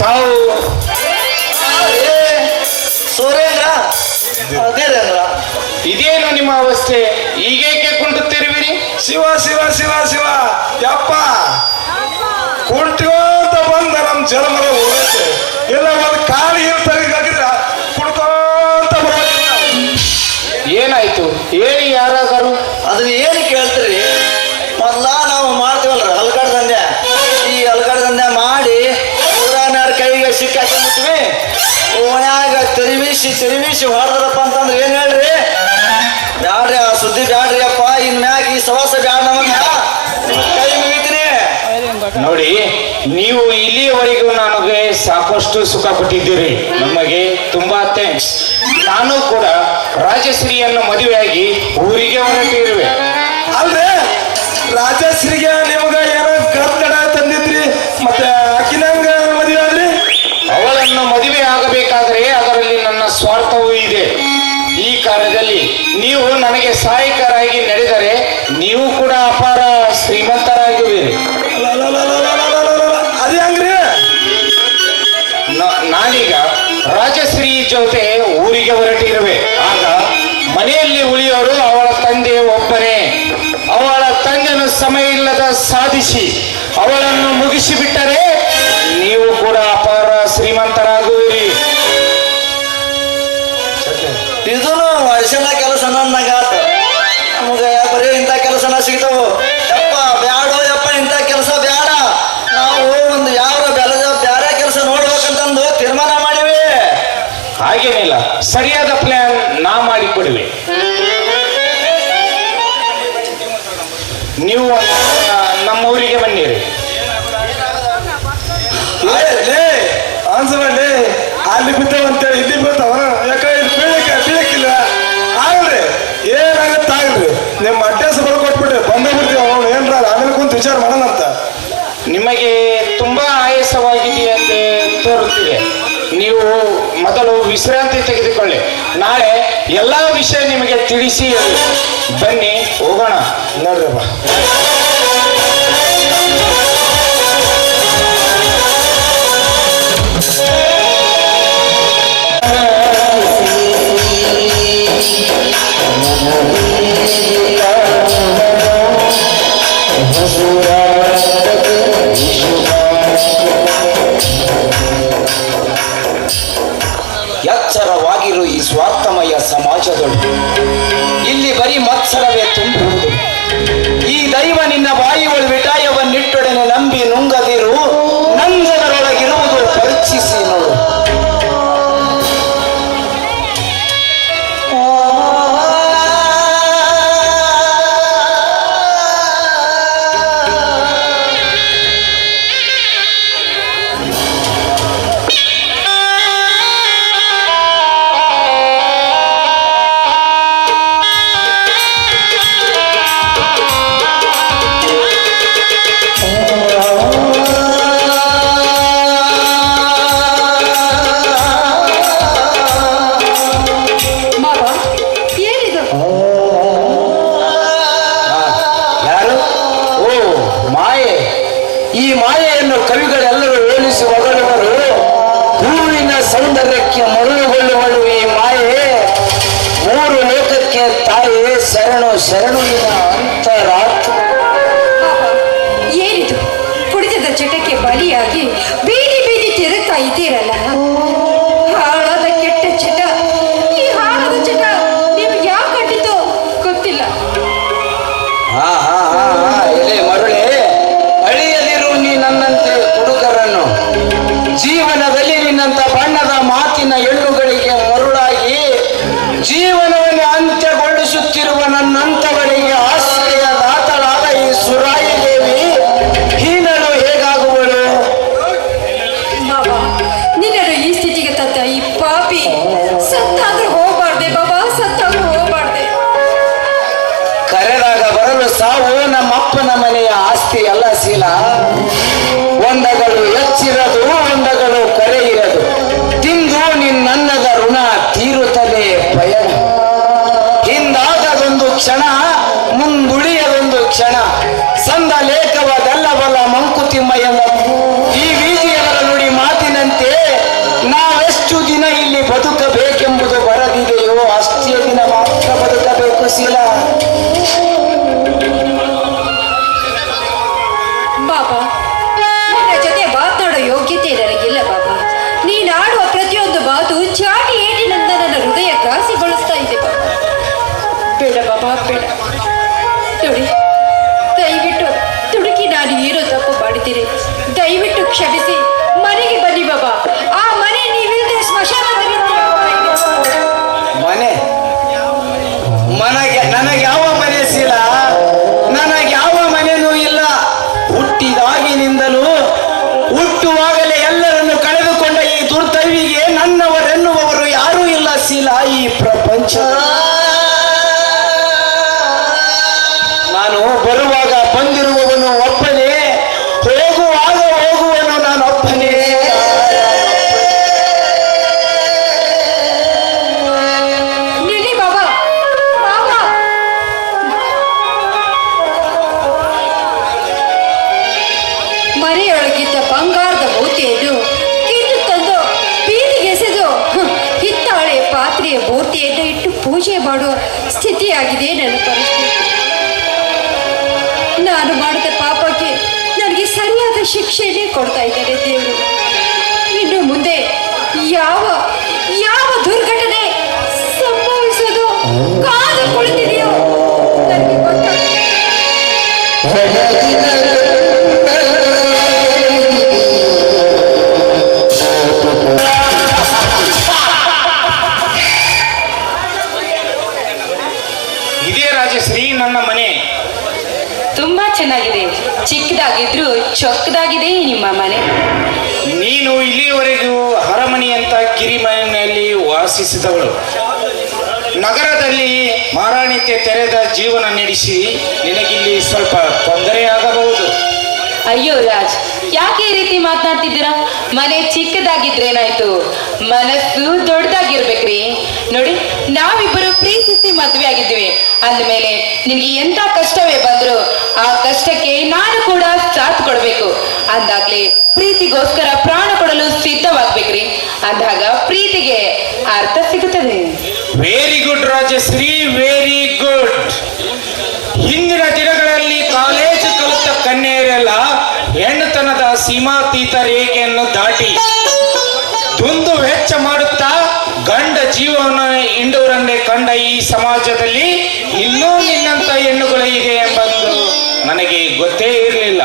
ತಾವು ಸೂರೇಂದ್ರ ಅದೇರೇಂದ್ರ ಇದೇನು ನಿಮ್ಮ ಅವಸ್ಥೆ? ಈಗೇಕೆ ಕುಂಟುತ್ತಿರುವಿರಿ? ಶಿವ ಶಿವ ಶಿವ ಶಿವ ಯಪ್ಪ ಕುಂಟ್ಕೊಂತ ಬಂದ ನಮ್ ಜನ್ಮದ ಹೋಗೈತೆ ಇಲ್ಲ ಒಂದು ಕಾಲು ಏನು ತರಗಾಗಿದ್ರ ಕುಡ್ಕೊಂತ ಬರೋದಿಲ್ಲ. ಏನಾಯ್ತು ಹೇಳಿ ಯಾರಾದರೂ? ಅದನ್ನ ಏನು ಕೇಳ್ತೀರಿ? ಮೊದ್ಲ ನಾವು ಮಾಡ್ತೀವಲ್ರ ಹಲ್ಕಾಡ್ ದಂಧೆ. ಈ ಹಲ್ಕಾಡ್ ದಂಧೆ ಮಾಡಿ ಊರಾನ್ಯಾರ ಕೈಗೆ ಸಿಕ್ಕಾಕೊಂಡ್ಬಿಟ್ವಿ. ಓಣ್ಯಾಗ ತಿರುವಿಸಿ ಹೊಡೆದ್ರಪ್ಪ ಅಂತಂದ್ರೆ ಏನ್ ಹೇಳ್ರಿ? ಬ್ಯಾಡ್ರಿ ಆ ಸುದ್ದಿ ಬ್ಯಾಡ್ರಿ ಅಪ್ಪ. ಇನ್ ಮ್ಯಾಗ ಈ ಸವಾಸ ಬ್ಯಾಡ ನಮಗ ಕೈ ಮುಗಿತೀನಿ. ನೋಡಿ, ನೀವು ಇಲ್ಲಿಯವರೆಗೂ ನನಗೆ ಸಾಕಷ್ಟು ಸುಖ ಕೊಟ್ಟಿದ್ದೀರಿ, ನಮಗೆ ತುಂಬಾ ಥ್ಯಾಂಕ್ಸ್. ನಾನು ಕೂಡ ರಾಜಶ್ರೀಯನ್ನು ಮದುವೆಯಾಗಿ ಊರಿಗೆ ಹೊರಟಿರುವೆ. ಅಲ್ರಿ ರಾಜಶ್ರೀಗೆ ನಿಮಗ ಏನೋ ಕರ್ನಾಡ ತಂದಿದ್ರಿ ಮತ್ತೆ ಅಕ್ಕಿನಂಗ ಮದುವೆ ಆದ್ರಿ? ಅವಳನ್ನು ಮದುವೆ ಆಗಬೇಕಾದರೆ ಅದರಲ್ಲಿ ನನ್ನ ಸ್ವಾರ್ಥವೂ ಇದೆ. ಈ ಕಾಲದಲ್ಲಿ ನೀವು ನನಗೆ ಸಹಾಯಕರಾಗಿ ನಡೆದರೆ ನೀವು ಕೂಡ ಅಪಾರ ಶ್ರೀಮಂತರಾಗುವಿರಿ. ಅದೇ ಹಂಗ್ರಿ? ನಾನೀಗ ರಾಜಶ್ರೀ ಜೊತೆ ಊರಿಗೆ ಹೊರಟಿರುವೆ. ಆಗ ಮನೆಯಲ್ಲಿ ಉಳಿಯೋರು ಅವಳ ತಂದೆ ಒಬ್ಬನೇ. ಅವಳ ತಂದೆನು ಸಮಯ ಇಲ್ಲದ ಸಾಧಿಸಿ ಅವಳನ್ನು ಮುಗಿಸಿಬಿಟ್ಟರೆ ನೀವು ಕೂಡ ಅಪಾರ ಶ್ರೀಮಂತರಾಗುವಿರಿ. ಇದೂನು ವರ್ಷನ ಕೆಲಸ ನನ್ನಾಗ ನಮಗ ಬರೀ ಇಂಥ ಕೆಲಸನ ಸಿಗ್ತಾವು. ಯಪ್ಪ ಬ್ಯಾಡೋ ಯಪ್ಪ, ಇಂಥ ಕೆಲಸ ಬ್ಯಾಡ. ನಾವು ಒಂದು ಯಾವ ಬ್ಯಾರೆ ಕೆಲಸ ನೋಡ್ಬೇಕಂತಂದು ತೀರ್ಮಾನ ಮಾಡಿವಿ. ಹಾಗೇನಿಲ್ಲ, ಸರಿಯಾದ ಪ್ಲಾನ್ ನಾ ಮಾಡಿಕೊಡುವೆ. ನೀವು ನಮ್ಮ ಊರಿಗೆ ಬನ್ನಿರಿ. ಅನ್ಸಬಂಡಿ ಅಲ್ಲಿ ಬಿದ್ದಾವಂತೇಳಿ ಇಲ್ಲಿ ಬೀಳ್ತಾವ. ಯಾಕಂದ್ರೆ ಇಲ್ಲಿ ಬೀಳಕ್ಕಿಲ್ಲ ಆಗ್ರಿ. ಏನಾಗತ್ತ ಆಗ್ರಿ, ನಿಮ್ಮ ಅಡ್ರೆಸ್ ಬರ್ಕೊಟ್ಬಿಟ್ರಿ ಬಂದೇ ಬಿಡ್ತೀವಿ. ಅವ್ನು ಏನ್ರ ಆಮೇಲೆ ಕುಂತ ವಿಚಾರ ಮಾಡೋಣ ಅಂತ. ನಿಮಗೆ ತುಂಬಾ ಆಯಾಸವಾಗಿದೆ ಅಂತ ತೋರುತ್ತಿದೆ. ನೀವು ಮೊದಲು ವಿಶ್ರಾಂತಿ ತೆಗೆದುಕೊಳ್ಳಿ. ನಾಳೆ ಎಲ್ಲಾ ವಿಷಯ ನಿಮಗೆ ತಿಳಿಸಿ ಬನ್ನಿ, ಹೋಗೋಣ. ನೋಡ್ರಪ್ಪ ಎಚ್ಚರವಾಗಿರು ಈ ಸ್ವಾರ್ಥಮಯ ಸಮಾಜದೊಳಗೆ. ಇಲ್ಲಿ ಬರೀ ಮತ್ಸರವೇ ತುಂಬುವುದು. ಈ ದೈವ ನಿನ್ನ ಬಾಯಿ ಒಳ ವಿಟಾಯವನ್ನಿಟ್ಟೊಡನೆ ನಂಬಿ ನುಂಗದಿರು. ನಂಗದರೊಳಗಿರುವುದು ಪರೀಕ್ಷಿಸಿ ನೋಡು. ಈ ಮಾಯೆಯನ್ನು ಕವಿಗಳೆಲ್ಲರೂ ಹೋಲಿಸಿ ಹೊಗಳುವರು. ಹೂವಿನ ಸೌಂದರ್ಯಕ್ಕೆ ಮರುಳುಗೊಳ್ಳುವಳು ಈ ಮಾಯೆ. ಶರಣು ಶರಣು ನಿನ್ನ ಅಂತರಾತ್ಮ. ಪಾಪ, ಏನಿದು ಕುಡಿತದ ಚಟಕ್ಕೆ ಬಲಿಯಾಗಿ ಬೀದಿ ಬೀದಿ ತಿರುಗ್ತಾ ಇದ್ದೀರಲ್ಲ. ಹಾಳಾದ ಕೆಟ್ಟ ಚಟ. ಈ ಹಾಳಾದ ಚಟ ನಿಮ್ಗೆ ಯಾಕೆ ಕಟ್ಟಿತು ಗೊತ್ತಿಲ್ಲ. ಹಾ ಹಾ ಹಾ ಹಾ ಎಲೆ ಮರುಳೆ, ಅಳಿಯದಿರು ನೀ ನನ್ನಂತೆ ಹುಡುಗರನ್ನು. ಜೀವನದಲ್ಲಿ ನಿನ್ನಂತ ಬಣ್ಣದ ಮಾತಿನ ಹೆಣ್ಣುಗಳಿಗೆ ಮರುಳಾಗಿ ಜೀವನವನ್ನು ಅಂತ್ಯಗೊಳಿಸುತ್ತಿರುವ ನನ್ನಂತವರಿಗೆ ಆಶ್ರಯ ದಾತಳಾದ ಈ ಸುರಾಯಿ ದೇವಿ ಹೀನಳು ಹೇಗಾಗುವಳು? ಬಾಬಾ, ನಿನ್ನನ್ನು ಈ ಸ್ಥಿತಿಗೆ ತಂದ ಈ ಪಾಪಿ ಸತ್ತಾದ್ರೂ ಹೋಗ್ಬಾರ್ದೆ ಬಾಬಾ, ಸತ್ತಾದ್ರೂ ಹೋಗ್ಬಾರ್ದೆ. ಕರೆದಾಗ ಬರಲು ಸಾವು ನಮ್ಮಪ್ಪನ ಮನೆಯ ಆಸ್ತಿ ಅಲ್ಲ ಶೀಲ. ಒಂದಗಳು ಹೆಚ್ಚಿರದು, ಒಂದಗಳು ಕರೆ ಇರದು. ತಿಂದು ನಿನ್ನನ್ನದ ಋಣ ತೀರುತ್ತದೆ ಪಯಣ. ಹಿಂದಾಗದೊಂದು ಕ್ಷಣ, ಮುಂದುಳಿಯದೊಂದು ಕ್ಷಣ. ಸಂದ ಲೇಖವದೆಲ್ಲವಲ್ಲ ಮಂಕುತಿಮ್ಮ ಎಂದ ಈ ಬೀದಿಯವರ ನುಡಿ ಮಾತಿನಂತೆ ನಾವೆಷ್ಟು ದಿನ ಇಲ್ಲಿ ಬದುಕಬೇಕೆಂಬುದು ಬರದಿದೆಯೋ ಅಷ್ಟೇ ದಿನ ಮಾತ್ರ ಬದುಕಬೇಕು ಶೀಲ. ಬಾಬಾ, ನಿನ್ನ ಜೊತೆ ಮಾತನಾಡೋ ಯೋಗ್ಯತೆ ನನಗಿಲ್ಲ ಬಾಬಾ. ನೀನಾಡುವ ಪ್ರತಿಯೊಂದು ಮಾತು ಚಾಟಿ ಏಟಿನಿಂದ ನನ್ನ ಹೃದಯ ಘಾಸಿಗೊಳಿಸ್ತಾ ಇದೆ ಬಾಬಾ. ಬೇಡ ಬಾಬಾ, ಬೇಡ. ನೋಡಿ, ದಯವಿಟ್ಟು ತುಡುಕಿ ನಾನು ಏನೋ ತಪ್ಪು ಮಾಡಿದ್ದೀನಿ. ದಯವಿಟ್ಟು ಕ್ಷಮಿಸಿ ಮನೆಗೆ ಬನ್ನಿ ಬಾಬಾ. ಆ ಮನೆ ನೀವಿಲ್ಲದೆ ಸ್ಮಶಾನದಲ್ಲಿ ಮನೆ ನನಗೆ ಯಾವ ಮನೆ ಶೀಲ? ನನಗೆ ಯಾವ ಮನೆನೂ ಇಲ್ಲ. ಹುಟ್ಟಿದಾಗಿನಿಂದಲೂ ಹುಟ್ಟುವಾಗಲೇ ಎಲ್ಲರನ್ನು ಕಳೆದುಕೊಂಡ ಈ ದುರ್ದೈವಿಗೆ ನನ್ನವರೆನ್ನುವವರು ಯಾರೂ ಇಲ್ಲ ಶೀಲ ಈ ಪ್ರಪಂಚ. ನಾನು ಬರುವಾಗ ಬಂದಿರುವವನು ಒಬ್ಬನೇ, ಹೋಗುವಾಗ ಹೋಗುವನು ನಾನೊಬ್ಬನೇ. ನಿಲ್ಲಿ ಬಾಬಾ, ಬಾಬಾ. ಮನೆಯೊಳಗಿದ್ದ ಬಂಗಾರದ ಮೂರ್ತಿಯನ್ನು ಕಿತ್ತು ತಂದು ಬೀದಿಗೆ ಎಸೆದು ಹಿತ್ತಾಳೆ ಪಾತ್ರೆಯ ಮೂರ್ತಿಯನ್ನು ಇಟ್ಟು ಪೂಜೆ ಮಾಡುವ ಸ್ಥಿತಿಯಾಗಿದೆ ನನ್ನ ಪರಿಸ್ಥಿತಿ. ನಾನು ಮಾಡಿದ ಪಾಪಕ್ಕೆ ನನಗೆ ಸರಿಯಾದ ಶಿಕ್ಷೆಯನ್ನೇ ಕೊಡ್ತಾ ಇದ್ದಾರೆ ದೇವರು. ಇನ್ನು ಮುಂದೆ ಯಾವ ಯಾವ ದುರ್ಘಟನೆ ಸಂಭವಿಸೋದು ಕಾದು ಕುಳಿತಿದೆಯೋ ನನಗೆ ಗೊತ್ತಾಗ್ತಿದೆ. ಇದೇ ರಾಜಶ್ರೀ ನನ್ನ ಮನೆ. ತುಂಬಾ ಚೆನ್ನಾಗಿದೆ. ಚಿಕ್ಕದಾಗಿದ್ರು ಚೊಕ್ಕದಾಗಿದೆ ನಿಮ್ಮ ಮನೆ. ನೀನು ಇಲ್ಲಿಯವರೆಗೂ ಅರಮನೆಯಂತ ಕಿರಿಮನೆಯಲ್ಲಿ ವಾಸಿಸಿದವಳು. ನಗರದಲ್ಲಿ ಮಾರಾಣಿತೆ ತೆರೆದ ಜೀವನ ನಡೆಸಿ ನಿನಗಿಲ್ಲಿ ಸ್ವಲ್ಪ ತೊಂದರೆಯಾಗಬಹುದು. ಅಯ್ಯೋ ರಾಜ್, ಯಾಕೆ ಈ ರೀತಿ ಮಾತನಾಡ್ತಿದ್ದೀರಾ? ಮನೆ ಚಿಕ್ಕದಾಗಿದ್ರೇನಾಯ್ತು, ಮನಸ್ಸು ದೊಡ್ಡದಾಗಿರ್ಬೇಕ್ರಿ. ನೋಡಿ, ನಾವಿಬ್ಬರು ಪ್ರೀತಿಸಿ ಮದ್ವೆ ಆಗಿದ್ದೀವಿ ಅಂದಮೇಲೆ ನಿನ್ಗೆ ಎಂತ ಕಷ್ಟವೇ ಬಂದ್ರು ಆ ಕಷ್ಟಕ್ಕೆ ನಾನು ಕೂಡ ಸಾಥ್ ಕೊಡ್ಬೇಕು. ಅಂದಾಗ್ಲೇ ಪ್ರೀತಿಗೋಸ್ಕರ ಪ್ರಾಣ ಕೊಡಲು ಸಿದ್ಧವಾಗ್ಬೇಕ್ರಿ. ಅಂದಾಗ ಪ್ರೀತಿಗೆ ಅರ್ಥ ಸಿಗುತ್ತದೆ. Very good Rajashree, very good. ಹಿಂದಿನ ದಿನಗಳಲ್ಲಿ ಕಾಲೇಜು ಕಲಿತ ಕನ್ಯೆಯರೆಲ್ಲ ಹೆಣ್ಣುತನದ ಸೀಮಾತೀತ ರೇಖೆಯನ್ನು ದಾಟಿ ದುಂದು ವೆಚ್ಚ ಮಾಡುತ್ತಾ ಗಂಡ ಜೀವನ ಇಂಡವರನ್ನೇ ಕಂಡ ಈ ಸಮಾಜದಲ್ಲಿ ಇನ್ನೂ ನಿನ್ನಂತ ಹೆಣ್ಣುಗಳು ಇದೆ ಎಂಬುದು ನನಗೆ ಗೊತ್ತೇ ಇರಲಿಲ್ಲ.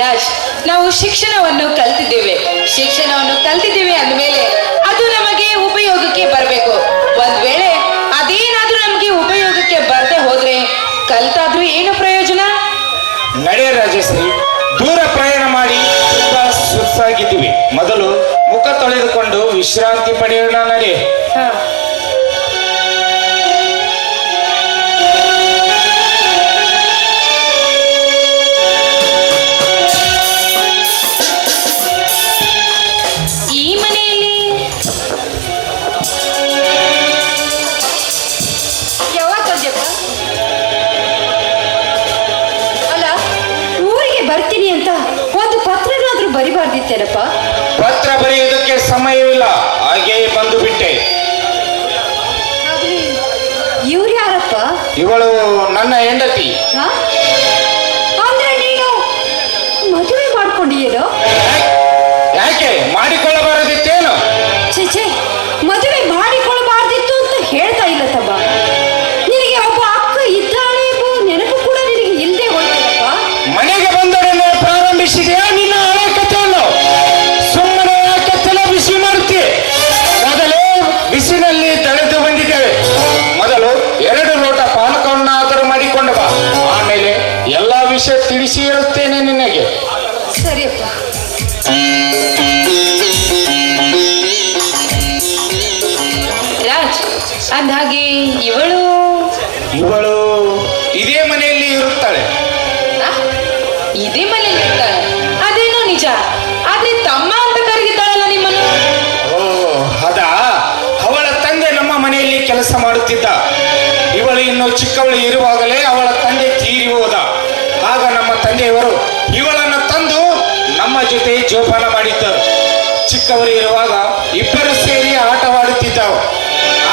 ರಾಜ್, ನಾವು ಶಿಕ್ಷಣವನ್ನು ಕಲ್ತಿದ್ದೇವೆ ಅಂದಮೇಲೆ ಅದು ನಮಗೆ ಉಪಯೋಗಕ್ಕೆ ಬರಬೇಕು. ಒಂದ್ ವೇಳೆ ಅದೇನಾದ್ರೂ ನಮಗೆ ಉಪಯೋಗಕ್ಕೆ ಬರದೆ ಹೋದ್ರೆ ಕಲ್ತಾದ್ರೂ ಏನು ಪ್ರಯೋಜನ? ನಡೆ ರಾಜಶ್ರೀ, ದೂರ ಪ್ರಯಾಣ ಮಾಡಿ ತುಂಬಾ ಸುಸ್ತಾಗಿದ್ದೀವಿ. ಮೊದಲು ಮುಖ ತೊಳೆದುಕೊಂಡು ವಿಶ್ರಾಂತಿ ಪಡೆಯೋಣ. ನಡೆ. ಹಾ. ಈ ಮನೆಯಲ್ಲಿ ಯಾವಾಗ ಬಂದ್ಯಪ್ಪ? ಅಲ್ಲ, ಊರಿಗೆ ಬರ್ತೀನಿ ಅಂತ ಒಂದು ಪತ್ರನಾದ್ರೂ ಬರಿಬಾರ್ದಿತ್ತೇನಪ್ಪ? ಪತ್ರ ಬರೆಯುವುದಕ್ಕೆ ಸಮಯವಿಲ್ಲ, ಹಾಗೆಯೇ ಬಂದು ಬಿಟ್ಟೆ. ಇವ್ರು ಯಾರಪ್ಪ? ಇವಳು ನನ್ನ ಹೆಂಡತಿ. ಹಾ? ಅಂದ್ರೆ ನೀನು ಮದುವೆ ಮಾಡ್ಕೊಂಡಿಯೇನೋ? ಯಾಕೆ ಮಾಡಿಕೊಳ್ಳಬಾರದಿತ್ತೇನು? ಛೇ, ಮದುವೆ ಮಾಡಿಕೊಳ್ಳಬಾರ್ದಿತ್ತು ಅಂತ ಹೇಳ್ತಾ ಇಲ್ಲ ತಮ್ಮ. ನಿನಗೆ ಒಬ್ಬ ಅಕ್ಕ ಇದ್ದಾಳೆ ಎಂಬ ನೆನಪು ಕೂಡ ನಿನಗೆ ಇಲ್ಲದೆ ಹೋಯ್ತಲ್ಲಪ್ಪ. ಮನೆಗೆ ಬಂದೊಡನೆ ಪ್ರಾರಂಭಿಸಿದೆಯಾ ನಿನ್ನ ಹಳೆ ಕಥೆಯನ್ನು? ಸುಮ್ಮನೆ ಯಾಕೆ ತಲೆ ಬಿಸಿ ಮಾಡುತ್ತಿ? ಮೊದಲೇ ಬಿಸಿನಲ್ಲಿ ತಳೆದು ಬಂದಿದ್ದೇವೆ. ಮೊದಲು 2 ಲೋಟ ಪಾನಕವನ್ನಾದರೂ ಮಾಡಿಕೊಂಡು ಬಾ, ಆಮೇಲೆ ಎಲ್ಲಾ ವಿಷಯ ತಿಳಿಸಿ ಹೇಳುತ್ತೇನೆ ನಿನಗೆ. ಸರಿಯಪ್ಪ. ರಾಜ್, ಅಂದ್ಹಾಗೆ ಇವಳು ಇದೇ ಮನೆಯಲ್ಲಿ ಇರುತ್ತಾಳೆ. ಆ? ಇದೇ ಮನೇಲಿ ಇರ್ತಾಳೆ, ಅದೇನೋ ನಿಜ. ಆದ್ರೆ ತಮ್ಮ ಅಂತ ಕರೆದಿದ್ದಾಳಲ್ಲ ನಿಮ್ಮನ್ನು. ಓ ಅದಾ, ಅವಳ ತಂದೆ ನಮ್ಮ ಮನೆಯಲ್ಲಿ ಕೆಲಸ ಮಾಡುತ್ತಿದ್ದ. ಇವಳು ಇನ್ನು ಚಿಕ್ಕವಳು ಇರುವಾಗಲೇ ಅವಳ ತಂದೆ ತೀರಿ ಹೋದ. ಆಗ ನಮ್ಮ ತಂದೆಯವರು ಇವಳನ್ನು ತಂದು ನಮ್ಮ ಜೊತೆ ಜೋಪಾನ ಮಾಡಿದ್ದರು. ಚಿಕ್ಕವರು ಇರುವಾಗ ಇಬ್ಬರು ಸೇರಿ ಆಟವಾಡುತ್ತಿದ್ದವು.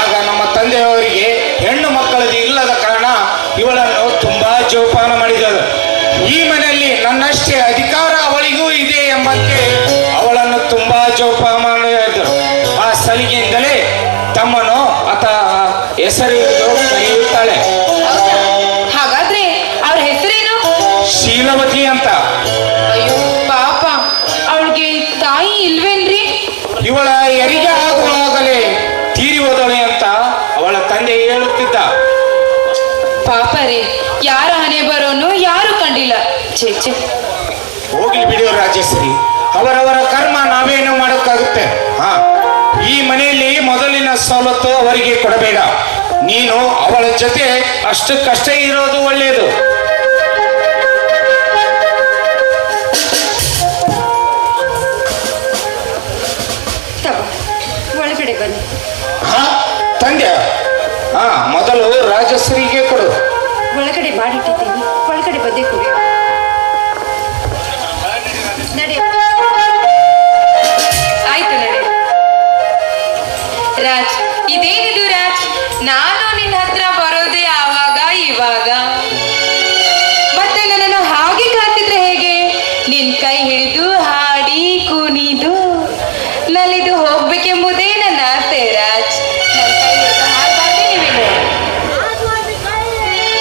ಆಗ ನಮ್ಮ ತಂದೆಯವರಿಗೆ ಹೆಣ್ಣು ಮಕ್ಕಳದು ಇಲ್ಲದ ಕಾರಣ ಇವಳನ್ನು ತುಂಬಾ ಜೋಪಾನ ಮಾಡಿದರು. ಈ ಮನೆಯಲ್ಲಿ ನನ್ನಷ್ಟೇ ಅಧಿಕಾರ ಅವಳಿಗೂ ಇದೆ ಎಂಬಂತೆ ಅವಳನ್ನು ತುಂಬಾ ಜೋಪಾನ ಮಾಡಿದರು. ಆ ಸಲಿಗೆಯಿಂದಲೇ ತಮ್ಮನು ಹೆಸರು ಕರೆಯುತ್ತಾಳೆ. ಹಾಗಾದ್ರೆ ಅವ್ರ ಹೆಸರೇನು? ಶೀಲವತಿ ಅಂತ. ಅಯ್ಯೋ ಪಾಪ, ಅವಳಿಗೆ ತಾಯಿ ಇಲ್ವೇನ್ರಿ? ಇವಳ ಹೆರಿಗೆ ಆಗುವಾಗಲೇ ತೀರಿ ಹೋದಳೆ ಅಂತ ಅವಳ ತಂದೆ ಹೇಳುತ್ತಿದ್ದ. ಪಾಪ ರೀ, ಯಾರ ಹಣೆ ಬರೋನು ಯಾರು ಕಂಡಿಲ್ಲ. ಛೇ, ಹೋಗ್ಲಿ ಬಿಡು ರಾಜೇಶ್ವರಿ, ಅವರವರ ಕರ್ಮ ನಾವೇನು ಮಾಡೋಕ್ಕಾಗುತ್ತೆ. ಈ ಮನೆಯಲ್ಲಿ ಮೊದಲಿನ ಸವಲತ್ತು ಅವರಿಗೆ ಕೊಡಬೇಡ. ನೀನು ಅವಳ ಜೊತೆ ಅಷ್ಟಕ್ಕಷ್ಟೇ ಇರೋದು ಒಳ್ಳೆಯದು. ಒಳಗಡೆ ಬನ್ನಿ. ತಂದೆ, ಮೊದಲು ರಾಜಶ್ರೀಗೆ ಕೊಡು. ಒಳಗಡೆ ಮಾಡಿಟ್ಟಿದ್ದೀನಿ, ಒಳಗಡೆ ಬಂದೆ ಕುಡಿ. ನಡೆಯಪ್ಪ. ಆಯ್ತು ನಡೆ. ರಾಜ್, ಇದೇನಿದು ರಾಜ್? ನಾನು ನಿನ್ನ ಹತ್ರ ಬರೋದೇ ಆವಾಗ ಇವಾಗ, ಮತ್ತೆ ನನ್ನನ್ನು ಹಾಗೆ ಕಾತಿದ್ರೆ ಹೇಗೆ? ನಿನ್ ಕೈ ಹಿಡಿದು ಹಾಡಿ ಕುಣಿದು ನಲ್ಲಿದು ಹೋಗ್ಬೇಕೆಂಬುದೇ ನನ್ನ ಆಸೆ ರಾಜ್. ನನ್ನ ಕೈ ಹಿಡಿದು ಹಾಡ್ಬಾರ್ದೇ ನೀವೇನು?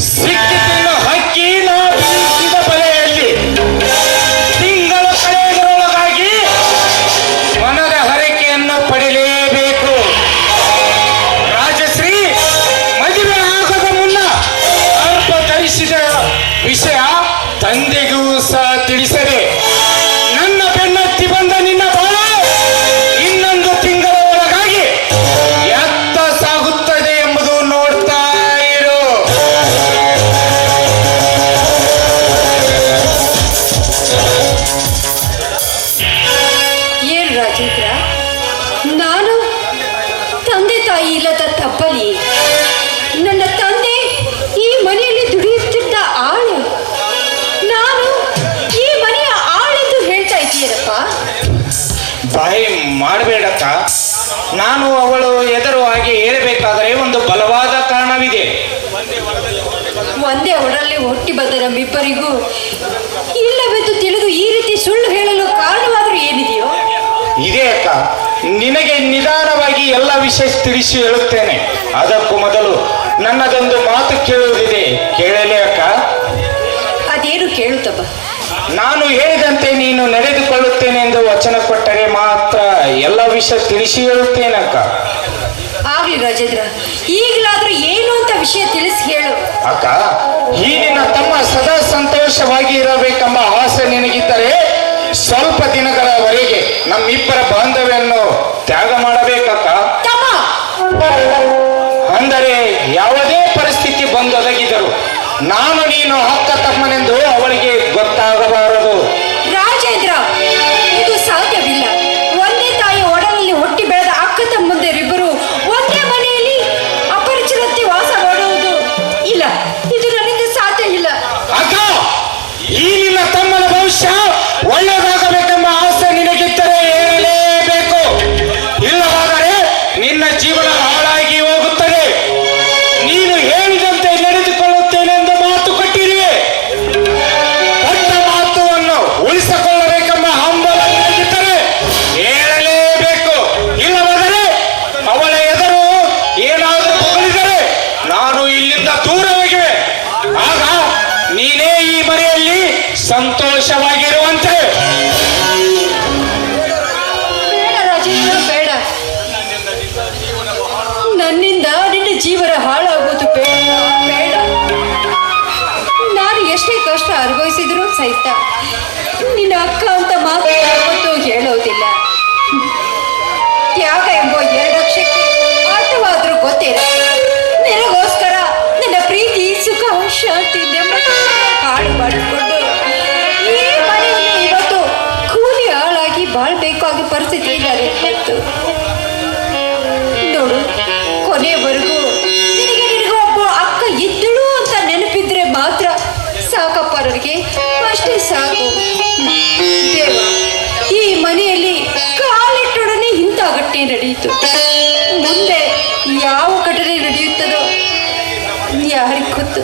ಸಿಕ್ಕಿತಿನ್ನು ಹಕ್ಕಿ ನಾ ಬೀಸಿದ ಬಲೆಯಲ್ಲಿ ತಿಂಗಳು ಕಳೆಯುವುದರೊಳಗಾಗಿ ಮನದ ಹರಕೆಯನ್ನು ಪಡೆಯಲೇಬೇಕು. ರಾಜಶ್ರೀ ಮದುವೆ ಆಗದ ಮುನ್ನ ಅರ್ಪ ಧರಿಸಿದ ವಿಷಯ ತಂದೆಗೂ ಸಹ ತಿಳಿಸದೆ ನನ್ನ ಬೆನ್ನತ್ತಿ ಬಂದ ನಿನ್ನ ಬಾಳ ಇನ್ನೊಂದು ತಿಂಗಳ ಒಳಗಾಗಿ ಎತ್ತ ಸಾಗುತ್ತದೆ ಎಂಬುದು ನೋಡ್ತಾ ಇರು. ಏನು ರಾಜೇಂದ್ರ, ನಾನು ತಂದೆ ತಾಯಿ ಇಲ್ಲದ ತಪ್ಪಲಿ. ನನ್ನ ತಂದೆ ಈ ಮನೆಯಲ್ಲಿ ದುಡಿಯುತ್ತಿದ್ದ ಆಳು, ನಾನು ಈ ಮನೆಯ ಆಳೆಂದು ಹೇಳ್ತಾ ಇದ್ದೀರಪ್ಪ. ಬಾಯಿ ಮಾಡಬೇಡಕ್ಕ. ನಾನು ಅವಳು ಎದುರು ಹಾಗೆ ಹೇಳಬೇಕಾದರೆ ಒಂದು ಬಲವಾದ ಕಾರಣವಿದೆ. ಒಂದೇ ಒಡಲಲ್ಲಿ ಹುಟ್ಟಿ ಬಂದ ನಮ್ಮಿಬ್ಬರಿಗೂ ಇಲ್ಲವೆಂದು ತಿಳಿದು ಈ ರೀತಿ ಸುಳ್ಳು ಹೇಳಲು ಕಾರಣವಾದರೂ ಏನಿದೆಯೋ? ಇದೇ ಅಕ್ಕ, ನಿನಗೆ ನಿಧಾನವಾಗಿ ಎಲ್ಲ ವಿಷಯ ತಿಳಿಸಿ ಹೇಳುತ್ತೇನೆ. ಅದಕ್ಕೂ ಮೊದಲು ನನ್ನದೊಂದು ಮಾತು ಕೇಳುವುದಿದೆ, ಕೇಳಲೇ ಅಕ್ಕ? ಅದೇನು ಕೇಳುತ್ತಪ್ಪ? ನಾನು ಹೇಳಿದಂತೆ ನೀನು ನಡೆದುಕೊಳ್ಳುತ್ತೇನೆ ಎಂದು ವಚನ ಕೊಟ್ಟರೆ ಮಾತ್ರ ಎಲ್ಲ ವಿಷಯ ತಿಳಿಸಿ ಹೇಳುತ್ತೇನಕ್ಕ. ಆಗ್ಲಿ ರಾಜೇಂದ್ರ, ಈಗಲಾದ್ರೂ ಏನು ಅಂತ ವಿಷಯ ತಿಳಿಸಿ ಹೇಳು. ಅಕ್ಕ, ಈ ನಿನ್ನ ತಮ್ಮ ಸದಾ ಸಂತೋಷವಾಗಿ ಇರಬೇಕೆಂಬ ಆಸೆ ನಿನಗಿದ್ದರೆ ಸ್ವಲ್ಪ ದಿನಗಳವರೆಗೆ ನಮ್ಮಿಬ್ಬರ ಬಾಂಧವ್ಯವನ್ನು ತ್ಯಾಗ ಮಾಡಬೇಕಕ್ಕ. ತಮ್ಮ, ಅಂದರೆ ಯಾವುದೇ ಪರಿಸ್ಥಿತಿ ಬಂದೊದಗಿದರು ನಾನು ನೀನು ಅಕ್ಕ ತಮ್ಮನೆಂದು ಅವಳಿಗೆ ಗೊತ್ತಾಗಬಾರದು. ರಾಜೇಂದ್ರ, ಇದು ಸಾಧ್ಯವಿಲ್ಲ. ಒಂದೇ ತಾಯಿ ಒಡಲಲ್ಲಿ ಹುಟ್ಟಿ ಬೆಳೆದ ಅಕ್ಕ ತಮ್ಮಂದಿರಿಬ್ಬರು ಒಂದೇ ಮನೆಯಲ್ಲಿ ಅಪರಿಚಿತತೆ ವಾಸ ಮಾಡುವುದು ಇಲ್ಲ. ಇದು ನನ್ನಿಂದ ಸಾಧ್ಯ ಇಲ್ಲ. ಅಕ್ಕ, ಈ ನಿನ್ನ ತಮ್ಮನ ಭವಿಷ್ಯ ಒಳ್ಳೆಯದಾಗಬೇಕೆಂಬ ಆಸೆ ನಿನಗಿದ್ದರೆ ಹೇಳಲೇಬೇಕು. ಇಲ್ಲವಾದರೆ ನಿನ್ನ ಜೀವನ ಹಾಳಾಗಿ ಹೋಗುತ್ತದೆ. ನೀನು ಹೇಳಿದಂತೆ ನಡೆದುಕೊಳ್ಳುತ್ತೇನೆ ಎಂದು ಮಾತು ಕೊಟ್ಟಿರುವೆ. ಕೊಟ್ಟ ಮಾತುವನ್ನು ಉಳಿಸಿಕೊಳ್ಳಬೇಕೆಂಬ ಹಂಬಲ ನಿನಗಿದ್ದರೆ ಹೇಳಲೇಬೇಕು. ಇಲ್ಲವಾದರೆ ಅವಳ ಎದುರು ಏನಾದರೂ ಹೊಗಳಿದರೆ ನಾನು ಇಲ್ಲಿಂದ ದೂರ ಹೋಗಿವೆ. ಆಗ ನೀನೇ ಈ ಮನೆಯಲ್ಲಿ ಸಂತೋಷವಾಗಿರುವಂತೆ. ಬೇಡ ರಾಜೇಂದ್ರ, ಬೇಡ. ನನ್ನಿಂದ ನಿನ್ನ ಜೀವನ ಹಾಳಾಗುವುದು ಬೇಡ, ಬೇಡ. ನಾನು ಎಷ್ಟೇ ಕಷ್ಟ ಅನುಭವಿಸಿದ್ರು ಸಹಿತ ನಿನ್ನ ಅಕ್ಕ ಅಂತ ಮಾತು ಯಾವತ್ತೂ ಹೇಳೋದಿಲ್ಲ. ತ್ಯಾಗ ಎಂಬ ಎರಡಕ್ಷಕ್ಕೆ ಅರ್ಥವಾದ್ರೂ ಗೊತ್ತಿಲ್ಲ. ನಿನಗೋಸ್ಕರ ನನ್ನ ಪ್ರೀತಿ, ಸುಖ, ಶಾಂತಿ, ನೆಮ್ಮದಿ ಕಾಳು ಮಾಡಿಕೊಂಡು ಈ ಮನೆಯಲ್ಲಿ ಇವತ್ತು ಕೂಲಿ ಹಾಳಾಗಿ ಬಾಳ್ಬೇಕಾಗಿ ಪರಿಸ್ಥಿತಿ ನನಗಿತ್ತು. ನೋಡು, ಕೊನೆವರೆಗೂ ನಿನಗೆ ಒಬ್ಬ ಅಕ್ಕ ಇದ್ದಳು ಅಂತ ನೆನಪಿದ್ರೆ ಮಾತ್ರ ಸಾಕಪ್ಪ ನನಗೆ, ಅಷ್ಟೇ ಸಾಕು. ದೇವ, ಈ ಮನೆಯಲ್ಲಿ ಕಾಲಿಟ್ಟೊಡನೆ ಇಂಥ ಘಟನೆ ನಡೆಯಿತು. ಮುಂದೆ ಯಾವ ಘಟನೆ ನಡೆಯುತ್ತದೋ ಯಾರಿಗೆ ಗೊತ್ತು?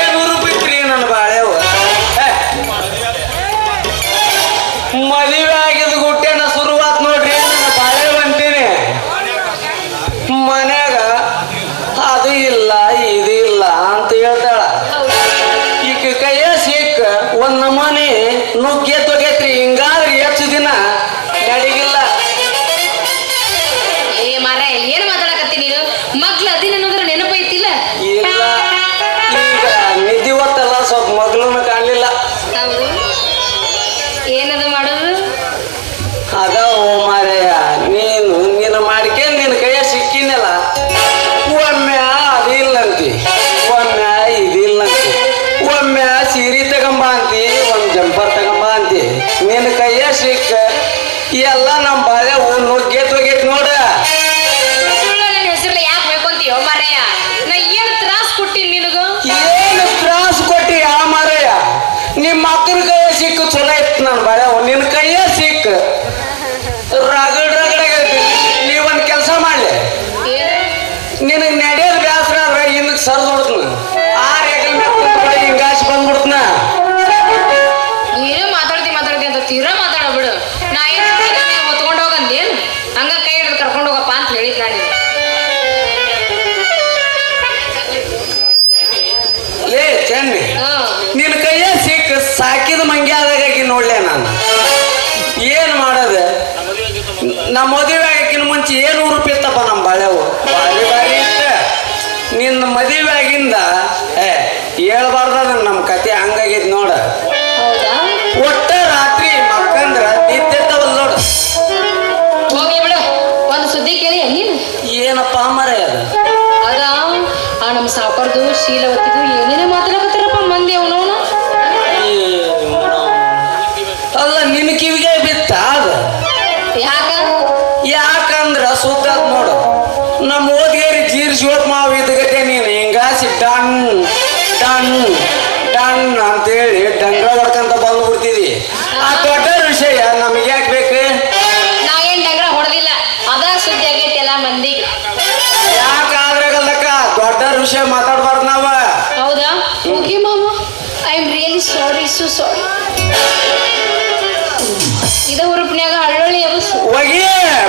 ಏನು ಬಿಟ್ರಿ ನನ್ನ ಬಾಳೆವ ಮದುವೆ ಆಗಿದ್ ಗುಟ್ಟೆನ ಶುರುವಾತ್ ನೋಡ್ರಿ. ನನ್ನ ಬಾಳೆವ ಅಂತೀನಿ. ಮನ್ಯಾಗ ಅದು ಇಲ್ಲ ಇದು ಇಲ್ಲ ಅಂತ ಹೇಳ್ತಾಳ. ಈಗ ಕೈಯ ಸಿಕ್ಕ ಒಂದ್ ನಮೂನಿ ನುಗ್ಗೆ ತೊಗೈತ್ರಿ. ಹಿಂಗಾದ್ರೆ ಹೆಚ್ಚು ದಿನ ನಡಿಗಿಲ್ಲ. ಏ ಮಾರ, ಏನು ಮಾತಾಡಕತ್ತಿ ನೀನು? ಮಗ್ಲ ಅದಿನ ಅನ್ನೋದ್ರ ನೆನಪೈತಿಲ್ಲ? ಇಲ್ಲ, ಈಗ ಮದುವೆಯಾಗಿಂದ ಹೇಳ್ಬಾರ್ದ ನಮ್ಮ ಕತೆ ಹಂಗಾಗಿದ್ ನೋಡ. ಹೌದಾ? ಒಟ್ಟ ರಾತ್ರಿ ಮಕ್ಕಂದ್ರ ನಿದ್ದೆತ್ತವಲ್ ನೋಡ. ಹೋಗಿ ಬಿಡು, ಒಂದು ಸುದ್ದಿ ಕೇಳಿ ನೀನು. ಏನಪ್ಪ ಮರೆ ಅದು? ಅದ ಆ ನಮ್ಮ ಸಾವುಕಾರ್ದು ಶೀಲವತ್ತಿದು ಏನೇನೇ ಮಾತಾಡಕತ್ತಾರಪ್ಪ ಮಂದಿ ಅವನವನ. ಅಲ್ಲ ನಿನ್ನ ಕಿವಿಗೆ ಬಿತ್ತ ಅದು? ಯಾಕಂದ್ರ ಸುತ್ತಾತ್ ನೋಡು. ನಮ್ಮ ಓದಿಗೇರಿ ಜೀರ್ಸೋತ್ ಮಾವು ಇದ್ಗತೆ ನೀನು ಹಿಂಗಾಸಿ ಡನ್ ಡನ್ ಡನ್ ಅಂತೇಳಿ ಡಂಗ ಹೊಡ್ಕಂತ ಬಂದ್ಬಿಡ್ತಿದಿ. ಆ ದೊಡ್ಡ ವಿಷಯ ನಮ್ಗೆ ಯಾಕೆ ಬೇಕು? ನಾವೇನ್ ಡಂಗ್ರ ಹೊಡೆದಿಲ್ಲ, ಅದ ಸುದ್ದಿ ಆಗೈತಿ ಎಲ್ಲ ಮಂದಿಗೆ. ಯಾಕಾದ್ರಾಗಲ್ಲಕ್ಕ ದೊಡ್ಡ ವಿಷಯ ಮಾತಾಡ್ಬಾರ್ದು ನಾವ. ಹೌದಾ? ಓಕೆ ಮಾಮ, I am really sorry, so sorry. ಇದ ಹುರುಪ್ನ್ಯಾಗ ಹಳ್ಳೊಳ್ಳಿ ಎಬಸು ಹೋಗಿ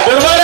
ಬಿಡ್ಬೇಡ.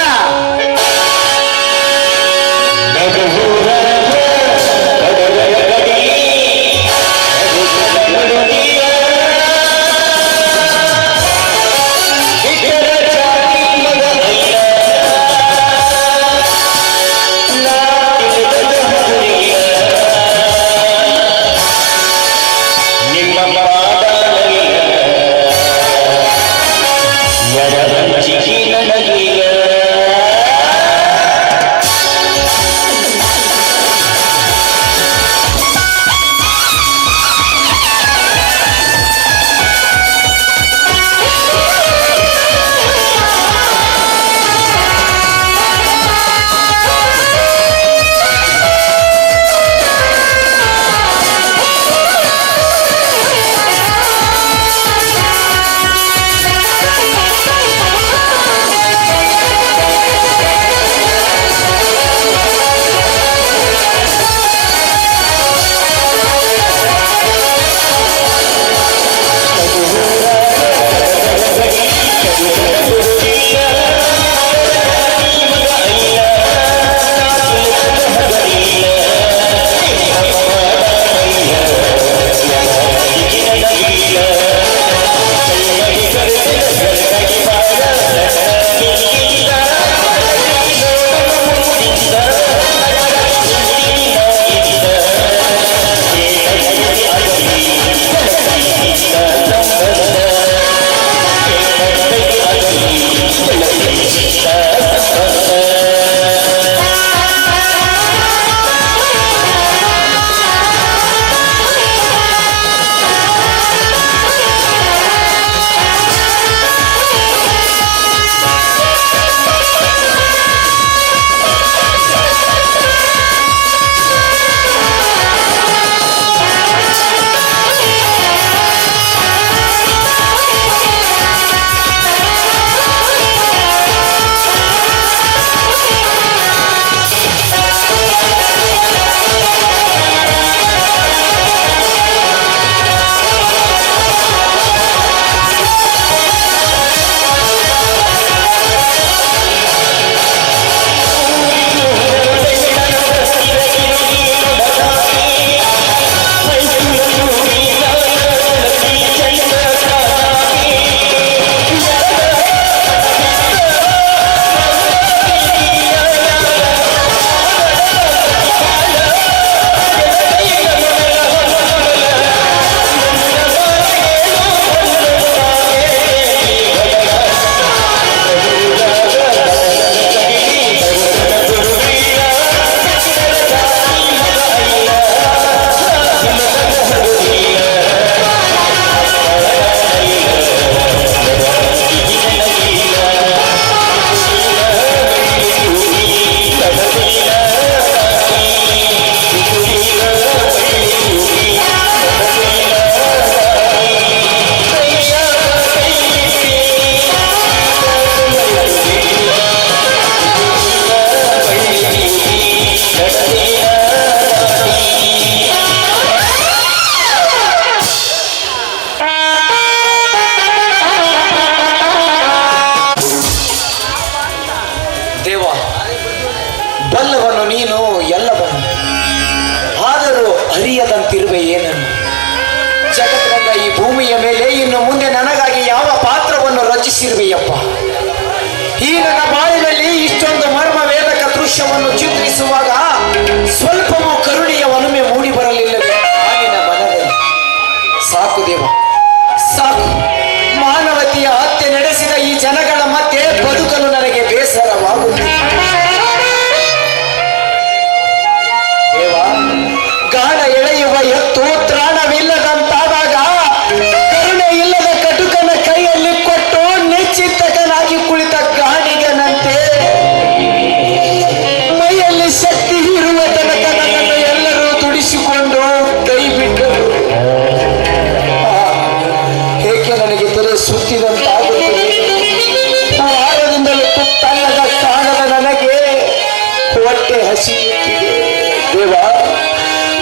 ಬಲ್ಲವನು ನೀನು ಎಲ್ಲವನು, ಆದರೂ ಅರಿಯದಂತಿರುವೆ ಏನನ್ನು. ಜಗತ್ತಿನ ಈ ಭೂಮಿಯ ಮೇಲೆ ಇನ್ನು ಮುಂದೆ ನನಗಾಗಿ ಯಾವ ಪಾತ್ರವನ್ನು ರಚಿಸಿರುವೆಯಪ್ಪ. ಈ ನನ್ನ ಬಾಳಿನಲ್ಲಿ ಇಷ್ಟೊಂದು ಮರ್ಮ ವೇದಕ ದೃಶ್ಯವನ್ನು ಚಿತ್ರಿಸುವಾಗ ಸ್ವಲ್ಪವೂ ಕರುಣೆಯ ಹೊಟ್ಟೆ ಹಸಿಯುತ್ತಿದೆ ದೇವ.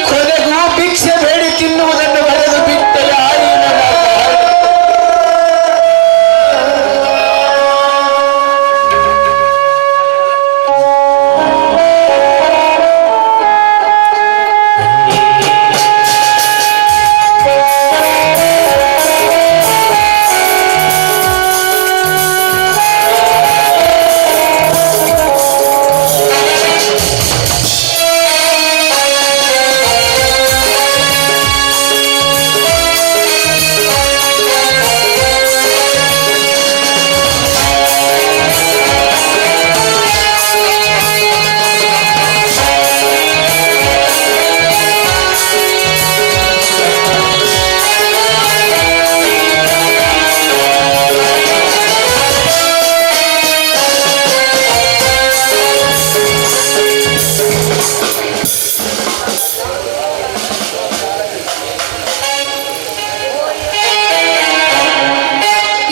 ಕೊನೆಗೂ ಭಿಕ್ಷೆ ಬೇಡಿ ತಿನ್ನುವುದನ್ನು ಬರೆದು ಬಿಟ್ಟೆ ಯಾರು ನನ್ನ ಪಾಲಿಗೆ.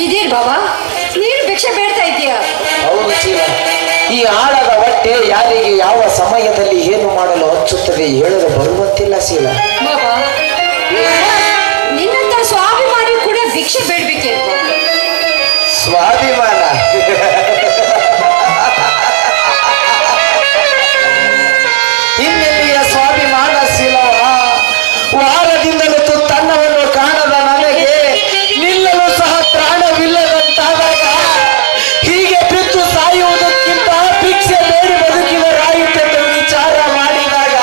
ಇದೇನ್ ಬಾಬಾ, ನೀನು ಭಿಕ್ಷೆ ಬೇಡ್ತಾ ಇದೀಯಾ? ಹೌದು ಶೀಲ, ಈ ಆಳದ ಹೊಟ್ಟೆ ಯಾರಿಗೆ ಯಾವ ಸಮಯದಲ್ಲಿ ಏನು ಮಾಡಲು ಹಚ್ಚುತ್ತದೆ ಹೇಳಲು ಬರುವಂತಿಲ್ಲ ಶೀಲ. ಬಾಬಾ, ನಿನ್ನಂತ ಸ್ವಾಭಿಮಾನಿ ಕೂಡ ಭಿಕ್ಷೆ ಬೇಡ್ಬೇಕೇನು? ಸ್ವಾಭಿಮಾನ ಇನ್ನೆಲ್ಲಿಯ ಸ್ವಾಭಿಮಾನ ಶೀಲವ. ವಾರದಿಂದಲೂ ತನ್ನವನ್ನು ಕಾಣದ ನನಗೆ ನಿಲ್ಲಲು ಸಹ ಪ್ರಾಣವಿಲ್ಲದಂತಾದಾಗ ಹೀಗೆ ಬಿದ್ದು ಸಾಯುವುದಕ್ಕಿಂತ ಭಿಕ್ಷೆ ಬೇಡಿ ಬದುಕಿದರಾಯಿತೆಂದು ವಿಚಾರ ಮಾಡಿದಾಗ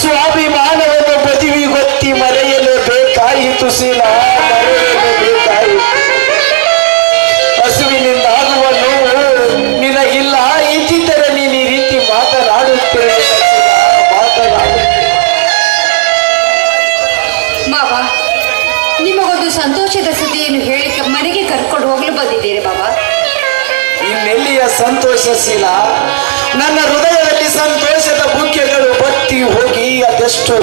ಸ್ವಾಭಿಮಾನವನ್ನು ಬದಿವಿಗೊತ್ತಿ ಮರೆಯಲು ಬೇಕಾಯಿತು ಶೀಲ, ಮರೆಯಲು ಬೇಕಾಯಿತು. ಹಸುವಿನಿಂದ ಆಗುವ ನೋವು ನಿನಗಿಲ್ಲ, ಇದ್ದಿದ್ದರೆ ನೀನು ಈ ರೀತಿ ಮಾತನಾಡುತ್ತೇನೆ ಮಾತನಾಡುತ್ತೇನೆ. ಬಾಬಾ, ನಿಮಗೊಂದು ಸಂತೋಷದ ಸುದ್ದಿಯನ್ನು ಹೇಳಿ ಮನೆಗೆ ಕರ್ಕೊಂಡು ಹೋಗಲು ಬಂದಿದ್ದೀರಿ ಬಾಬಾ. ಇನ್ನೆಲ್ಲಿಯ ಸಂತೋಷಶೀಲ, ನನ್ನ ಹೃದಯದಲ್ಲಿ ಸಂತೋಷದ ಬುಕ್ಕೆಗಳು ಬತ್ತಿ ಹೋಗಿ ಅದೆಷ್ಟೋ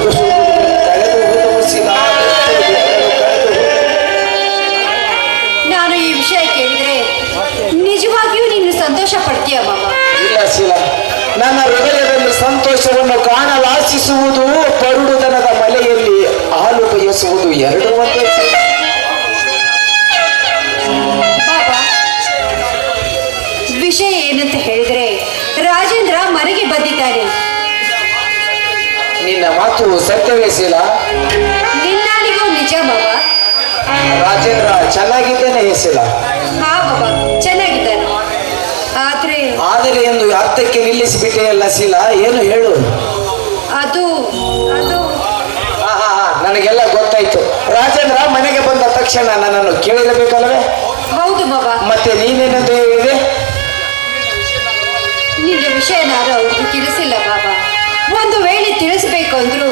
ಕಳೆದು ಹೋದವು ಶೀಲ, ಅದೆಷ್ಟೋ ದಿನಗಳು ಕಳೆದು ಹೋದವು. ನಾನು ಈ ವಿಷಯ ಕೇಳಿದ್ರೆ ನಿಜವಾಗಿಯೂ ನೀನು ಸಂತೋಷ ಪಡ್ತೀಯ ಬಾಬಾ? ಇಲ್ಲ ಶೀಲ, ನನ್ನ ಹೃದಯದಲ್ಲಿ ಸಂತೋಷವನ್ನು ಕಾಣಲಾಶಿಸುವುದು ಪರುಡುದನದ ಮಲೆಯಲ್ಲಿ ಹಾಲು ಬಯಸುವುದು ಎರಡು ಒಂದೇ ಶೀಲ. ಬಾಬಾ, ವಿಷಯ ಏನಂತ ಹೇಳಿದ್ರೆ ರಾಜೇಂದ್ರ ಮನೆಗೆ ಬಂದಿದ್ದಾನೆ. ನಿನ್ನ ಮಾತು ಸತ್ಯವೇ ಶೀಲ? ನಿನ್ನಾಳಿಗೂ ನಿಜ ಬಾಬಾ. ರಾಜೇಂದ್ರ ಚೆನ್ನಾಗಿದ್ದೇನೆ ಶೀಲ. ಹಾ ಬಾಬಾ, ಚೆನ್ನಾಗಿದ್ದಾನೆ. ಆದ್ರೆ ಆದರೆ ಎಂದು ಅರ್ಥಕ್ಕೆ ನಿಲ್ಲಿಸಿಬಿಟ್ಟೆಯಲ್ಲ ಶೀಲ, ಏನು ಹೇಳು? ಅದು ಅದು ನನಗೆಲ್ಲ ಗೊತ್ತಾಯ್ತು. ರಾಜೇಂದ್ರ ಮನೆಗೆ ಬಂದ ತಕ್ಷಣ ನನ್ನನ್ನು ಕೇಳಿರಬೇಕಲ್ಲವೇ? ಹೌದು ಬಾಬಾ. ಮತ್ತೆ ನೀನೇನೆಂದು ಹೇಳಿದೆ? ನಿನ್ನ ವಿಷಯ ನಾನು ಅವ್ರಿಗೆ ತಿಳಿಸಿಲ್ಲ ಬಾಬಾ. ಒಂದು ವೇಳೆ ತಿಳಿಸಬೇಕು ಅಂದ್ರು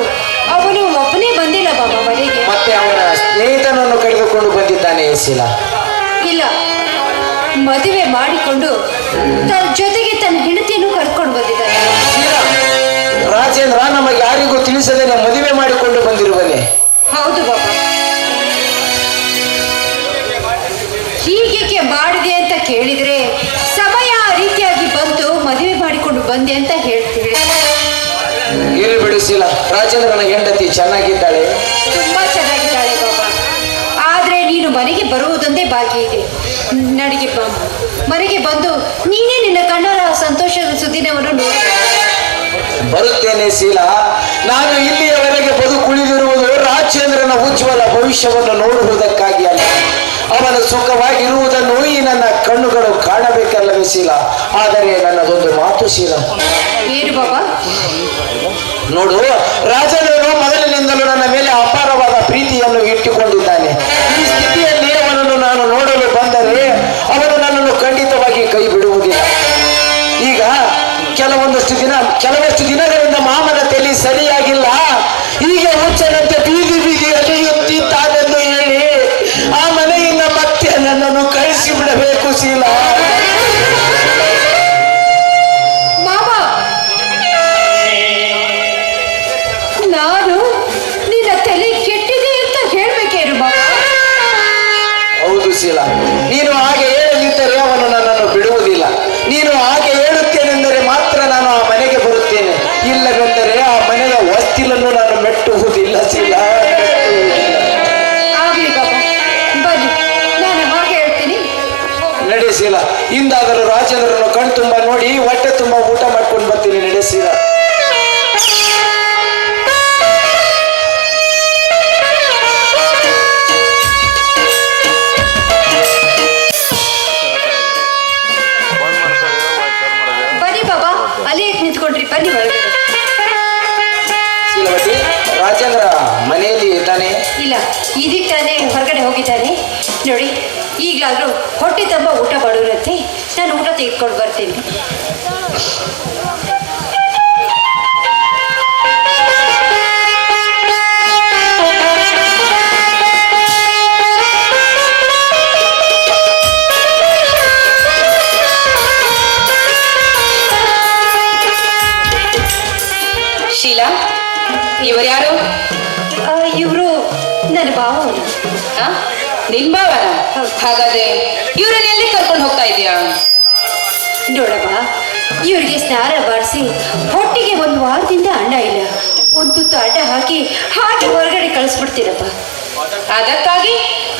ಅವನು ಒಬ್ಬನೇ ಬಂದಿಲ್ಲ ಬಾಬಾ ಮನೆಗೆ. ಮತ್ತೆ ಅವನ ಸ್ನೇಹಿತನನ್ನು ಕರೆದುಕೊಂಡು ಬಂದಿದ್ದಾನೆ ಶೀಲ? ಇಲ್ಲ, ಮದುವೆ ಮಾಡಿಕೊಂಡು ತನ್ನ ಜೊತೆಗೆ ತನ್ನ ಹೆಂಡತಿಯನ್ನು ಕರ್ಕೊಂಡು ಬಂದಿದ್ದಾನೆ. ಶೀಲ, ರಾಜೇಂದ್ರ ನಮಗೆ ಯಾರಿಗೂ ತಿಳಿಸದೇನೆ ಮದುವೆ ಮಾಡಿಕೊಂಡು ಬಂದಿರುವನೆ? ಹೌದು ಬಾಬಾ. ಹೀಗೆ ಮಾಡಿದೆ ಅಂತ ಕೇಳಿದ್ರೆ ಸಮಯ ಆ ರೀತಿಯಾಗಿ ಬಂತು, ಮದುವೆ ಮಾಡಿಕೊಂಡು ಬಂದೆ ಅಂತ ಹೇಳ್ತೀವಿ. ಇರು ಬಿಡು ಶೀಲ, ರಾಜೇಂದ್ರನ ಹೆಂಡತಿ ಚೆನ್ನಾಗಿದ್ದಾಳೆ? ತುಂಬಾ ಚೆನ್ನಾಗಿದ್ದಾಳೆ ಬಾಬಾ. ಆದ್ರೆ ನೀನು ಮನೆಗೆ ಬರುವುದೊಂದೇ ಬಾಕಿ ಇದೆ. ನಡಿಗೆ ಬಾ, ಮನೆಗೆ ಬಂದು ನೀನೇ ನಿನ್ನ ಕಣ್ಣರ ಸಂತೋಷದ ಸುದ್ದಿನವನ್ನು ನೋಡಿ. ಬರುತ್ತೇನೆ ಶೀಲ. ನಾನು ಇಲ್ಲಿಯವರೆಗೆ ಬದುಕುಳಿದಿರುವುದು ರಾಜೇಂದ್ರನ ಉಜ್ವಲ ಭವಿಷ್ಯವನ್ನು ನೋಡುವುದಕ್ಕಾಗಿ ಅಲ್ಲ, ಅವನ ಸುಖವಾಗಿರುವುದನ್ನು ಈ ನನ್ನ ಕಣ್ಣುಗಳು ಕಾಣಬೇಕಲ್ಲವೇ ಶೀಲ? ಆದರೆ ನನ್ನದೊಂದು ಮಾತು ಶೀಲ. ಏನು ಬಾಬಾ? ನೋಡು, ರಾಜೇಂದ್ರನು ಮೊದಲಿನಿಂದಲೂ ನನ್ನ ಮೇಲೆ ಅಪಾರವಾದ ಪ್ರೀತಿಯನ್ನು ಇಟ್ಟುಕೊಂಡಿದ್ದಾನೆ. ಈ ಸ್ಥಿತಿಯಲ್ಲಿ ಅವನನ್ನು ನಾನು ನೋಡಲು ಬಂದರೆ ಅವನು ನನ್ನನ್ನು ಖಂಡಿತವಾಗಿ ಕೈ ಬಿಡುವುದಿಲ್ಲ. ಈಗ ಕೆಲವಷ್ಟು ದಿನಗಳಿಂದ ಮಾಮನ ತಲೆ ಸರಿಯಾಗಿಲ್ಲ, ಹೀಗೆ ಹುಚ್ಚನಂತೆ ಬೀದಿ ಬೀದಿ ಅಲೆಯುತ್ತಿದ್ದಾನೆಂದು ಹೇಳಿ ಆ ಮನೆಯಿಂದ ಮತ್ತೆ ನನ್ನನ್ನು ಕಳಿಸಿ ಬಿಡಬೇಕು ಶೀಲ. ಮಾಮ, ನಾನು ನಿನ್ನ ತಲೆ ಕೆಟ್ಟಿದೆ ಅಂತ ಹೇಳ್ಬೇಕೇನು ಬಾಬಾ? ಹೌದು ಶೀಲ, ನೀನು ಹಾಗೆ ಹೇಳದಿದ್ದರೆ ಅವನು ನನ್ನನ್ನು ಬಿಡುವುದಿಲ್ಲ. ನೀನು ಹಾಗೆ ಹೇಳುತ್ತೇನೆಂದರೆ ಮಾತ್ರ ನಾನು ಆ ಮನೆಗೆ ಹೊಟ್ಟೆ ತುಂಬ ಊಟ ಮಾಡ್ಕೊಂಡು ಬರ್ತೀನಿ ನಡೆಸಿದ. ಬನ್ನಿ ಬಾಬಾ, ಅಲ್ಲಿ ಯಾಕೆ ನಿಂತ್ಕೊಂಡ್ರಿ? ಬನ್ನಿ ಒಳಗಡೆ. ಶೀಲವತಿ, ರಾಜೇಂದ್ರ ಮನೆಯಲ್ಲಿ ಇದ್ದಾನೆ? ಇಲ್ಲ, ಇದೀಗ ತಾನೇ ಹೊರಗಡೆ ಹೋಗಿದ್ದಾನೆ. ನೋಡಿ, ಈಗಲಾದ್ರೂ ಹೊಟ್ಟೆ ತುಂಬ ಊಟ ಮಾಡೋರಂತೆ. ನಾನು ಊಟ ತೆಗೆದುಕೊಂಡು ಬರ್ತೀನಿ. ಶೀಲಾ, ಇವರು ಯಾರು? ಇವರು ನನ್ನ ಭಾವನು. ಆ? ನಿನ್ ಭಾವನ? ಹಾಗಾದ್ರೆ ಇವ್ರನ್ನ ಎಲ್ಲಿ ಕರ್ಕೊಂಡು ಹೋಗ್ತಾ ಇದೀಯಾ? ನೋಡಮ್ಮ, ಇವರಿಗೆ ಸ್ನಾನ ಮಾಡಿಸಿ ಹೊಟ್ಟಿಗೆ ಒಂದು ವಾರದಿಂದ ಅನ್ನ ಇಲ್ಲ. ಒಂದು ತುತ್ತು ಅನ್ನ ಹಾಕಿ ಹಾಗೆ ಹೊರಗಡೆ ಕಳಿಸ್ಬಿಡ್ತೀನಪ್ಪ. ಅದಕ್ಕಾಗಿ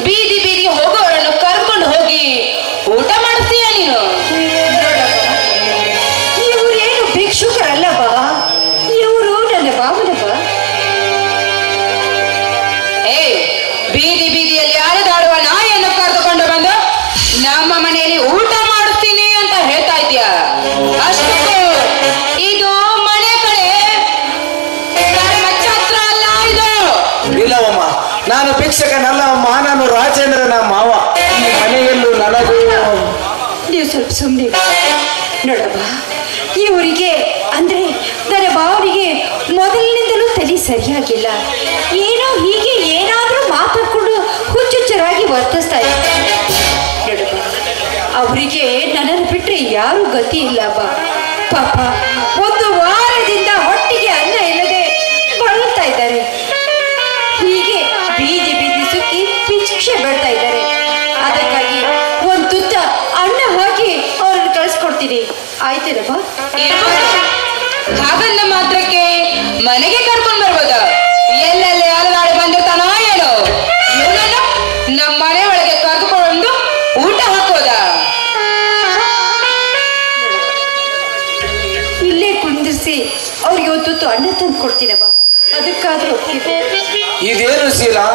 ಬೀದಿ ಬೀದಿ ಹೋಗೋರನ್ನು ಕರ್ಕೊಂಡು ಹೋಗಿ ಊಟ ಮಾಡಿಸ್ತೀಯ ನೀನು? ಇವರೇನು ಭಿಕ್ಷುಕರಲ್ಲಪ್ಪ, ಇವರು ನನ್ನ ಭಾವನಪ್ಪ. ಬೀದಿ ಬೀದಿಯಲ್ಲಿ ಅಲೆದಾಡುವ ನಾಯಿಯನ್ನು ಕರೆದುಕೊಂಡು ಬಂದು ನಮ್ಮ ಮನೆಯಲ್ಲಿ ಊಟ ಮಾಡಿಸ್ತೀನಿ ಅಂತ ಹೇಳ್ತಾ ಇದ್ಯಾ? ಅಷ್ಟಕ್ಕೂ ಇದು ಮನೆ ಕಡೆ, ಧರ್ಮಛತ್ರ ಅಲ್ಲ ಇದು. ಇಲ್ಲವಮ್ಮ, ನಾನು ಭಿಕ್ಷಕನಲ್ಲವಮ್ಮ, ನಾನು ರಾಜೇಂದ್ರನ ಮಾವ. ಈ ಮನೆಯಲ್ಲೂ ನನಗೂ. ನೀವು ಸ್ವಲ್ಪ ಸುಮ್ಮನೆ ನೋಡಮ್ಮ, ಇವರಿಗೆ ಅಂದ್ರೆ ನನ್ನ ಭಾವನಿಗೆ ಮೊದಲಿನಿಂದಲೂ ತಲೆ ಸರಿಯಾಗಿಲ್ಲ. ಏನೋ ಹೀಗೆ ಏನಾದರೂ ಮಾತಾಡ್ಕೊಂಡು ಹುಚ್ಚುಚ್ಚರಾಗಿ ವರ್ತಿಸ್ತಾ ಇದ್ದಾರೆ. ನೋಡಮ್ಮ, ಅವರಿಗೆ ನನ್ನನ್ನು ಬಿಟ್ಟರೆ ಯಾರೂ ಗತಿ ಇಲ್ಲಪ್ಪ. ಪಾಪ ಒಂದು ವಾರದಿಂದ ಹೊಟ್ಟಿಗೆ ಅನ್ನ ಇಲ್ಲದೆ ಬಳಲ್ತಾ ಇದ್ದಾರೆ. ಹೀಗೆ ಬೀದಿ ಬೀದಿ ಸುತ್ತಿ ಭಿಕ್ಷೆ ಬೇಡ್ತಾ ಇದ್ದಾರೆ. ಅದಕ್ಕಾಗಿ ಒಂದು ತುತ್ತ ಅನ್ನ ಹಾಕಿ ಅವ್ರನ್ನ ಕಳಿಸ್ಕೊಡ್ತೀನಿ. ಆಯ್ತೇನಪ್ಪ? ಹಾಗಂದ ಮಾತ್ರಕ್ಕೆ ಮನೆಗೆ ಕರ್ಕೊಂಡು ಬರ್ಬೋದ? ಎಲ್ಲೆಲ್ಲಿ ಅಲೆದಾಡಿ ಬಂದಿರ್ತಾನೋ ಏನೋ, ಇವನನ್ನು ನಮ್ಮ ಮನೆ ಒಳಗೆ ಕರ್ಕೊಂಡು ಊಟ ಹಾಕೋದ? ಇಲ್ಲೇ ಕುಂದಿರಿಸಿ ಅವ್ರಿಗೆ ಒಂದು ತುತ್ತು ಅನ್ನ ತಂದು ಕೊಡ್ತೀನಪ್ಪ. ಅದಕ್ಕಾದ್ರೂ ಒಪ್ಪಿಗೆ. ಇದೇನು ಶೀಲಾ,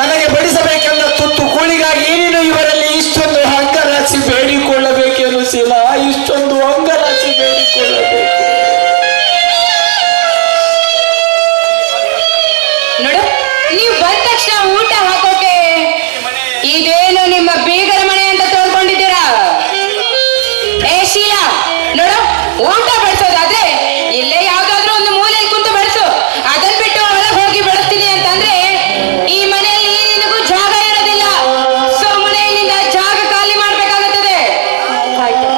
ನನಗೆ ಬಡಿಸಬೇಕೆಂದ ತುತ್ತು ಕೂಳಿಗಾಗಿ ನೀನು ಇವರಲ್ಲಿ ಇಷ್ಟೊಂದು ಅಂಗಲಾಚಿ ಬೇಡಿಕೊಳ್ಳಬೇಕೇನು ಶೀಲಾ? ಇಷ್ಟೊಂದು ಅಂಗಲಾಚಿ ಬೇಡಿಕೊಳ್ಳಬೇಕು? ನೋಡು, ನೀವು ಬಂದ ತಕ್ಷಣ ಊಟ ಹಾಕೋಕೆ ಇದೇನು ನಿಮ್ಮ ಬೀಗರ ಮನೆ ಅಂತ ತೋಳ್ಕೊಂಡಿದ್ದೀರಾ? ಶೀಲಾ, ನೋಡು, ಊಟ ಬಡಿಸೋದಾದ್ರೆ ಇಲ್ಲೇ ಯಾವ್ದಾದ್ರು ಒಂದು ಮೂಲೆಯಲ್ಲಿ ಕುಂತು ಬಡಿಸು. ಅದನ್ನ ಬಿಟ್ಟು ಒಳಗೆ ಹೋಗಿ ಬಡಿಸ್ತೀನಿ ಅಂತಂದ್ರೆ ಈ ಮನೆಯಲ್ಲಿ ನಿನಗೂ ಜಾಗ ಇರೋದಿಲ್ಲ. ಸುಮ್ಮನೆ ನಿಂದ ಜಾಗ ಖಾಲಿ ಮಾಡ್ಬೇಕಾಗುತ್ತದೆ. ಆಯ್ತು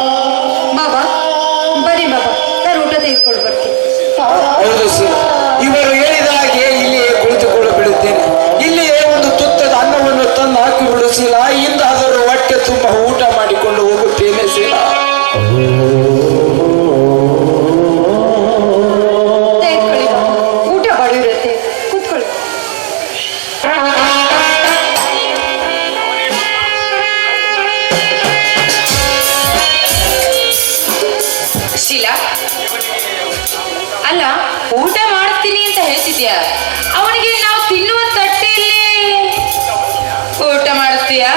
ಬಾಬಾ, ಬನ್ನಿ ಬಾಬಾ, ನಾನು ಊಟ ತೆಗೆದುಕೊಂಡು ಬರ್ತೀನಿ. ಹೌದು ಶೀಲಾ, ಇವರು ಹೇಳಿದ ಹಾಗೆ ಇಲ್ಲಿಯೇ ಕುಳಿತುಕೊಳ್ಳು ಬಿಡುತ್ತೇನೆ. ಇಲ್ಲಿಯೇ ಒಂದು ತುತ್ತದ ಅನ್ನವನ್ನು ತಂದು ಹಾಕಿ ಬಿಡು ಶೀಲಾ. ಇಂದಾದರೂ ಹೊಟ್ಟೆ ತುಂಬ ಊಟ ಮಾಡಿಕೊಂಡು ಹೋಗುತ್ತೇನೆ ಶೀಲಾ. ತೆಗೆದುಕೊಳ್ಳಿ ಬಾಬಾ, ಊಟ ಮಾಡಿರುತ್ತೆ, ಕೂತ್ಕೊಳ್ಳಿ. ಶೀಲಾ, ಅಲ್ಲ, ಊಟ ಮಾಡ್ತೀನಿ ಅಂತ ಹೇಳ್ತಿದ್ಯಾ? ಅವನಿಗೆ ನಾವು ತಿನ್ನುವ ತಟ್ಟೆಯಲ್ಲಿ ಊಟ ಮಾಡಿಸ್ತೀಯಾ?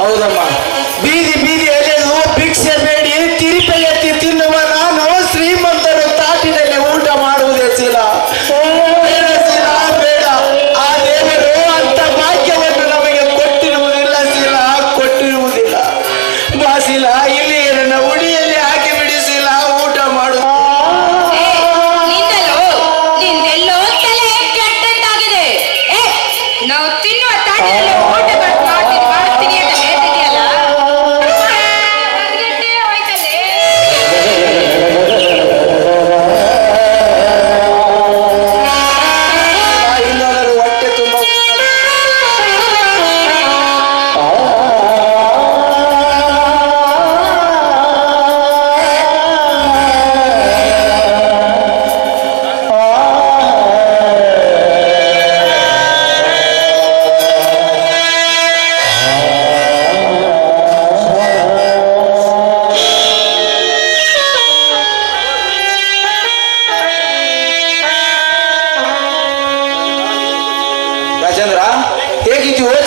ಹೌದಮ್ಮ, ಬೀದಿ ಬೀದಿ ಅಲೆದು ಭಿಕ್ಷೆ ಬೇಡಿ ತಿರಿಪೆ ಎತ್ತಿ ತಿನ್ನುವ ನಾನು ಶ್ರೀಮಂತರು ತಾಟಿನಲ್ಲಿ ಊಟ ಮಾಡುವುದೇ ಶೀಲಾ. ಬೇಡ ಶೀಲಾ, ಬೇಡ. ಆ ದೇವರು ಅಂತ ಭಾಗ್ಯವನ್ನು ನಮಗೆ ಕೊಟ್ಟಿರುವುದಿಲ್ಲ ಶೀಲಾ, ಕೊಟ್ಟಿರುವುದಿಲ್ಲ. ಬಾ ಶೀಲಾ, ಇಲ್ಲಿ ನನ್ನ ಉಡಿಯಲ್ಲಿ ಹಾಕಿ ಬಿಡಿ ಶೀಲಾ, ಊಟ ಮಾಡು. ನಿಂದೆಲ್ಲೋ ತಲೆ ಕೆಟ್ಟಂತಾಗಿದೆ. ನಾವು ತಿನ್ನುವ ತಾಟಿನಲ್ಲಿ ಊಟ ಮಾಡಿಸ್ತೀನಿ ಅಂತ ಹೇಳ್ತಿದ್ಯಲ್ಲ,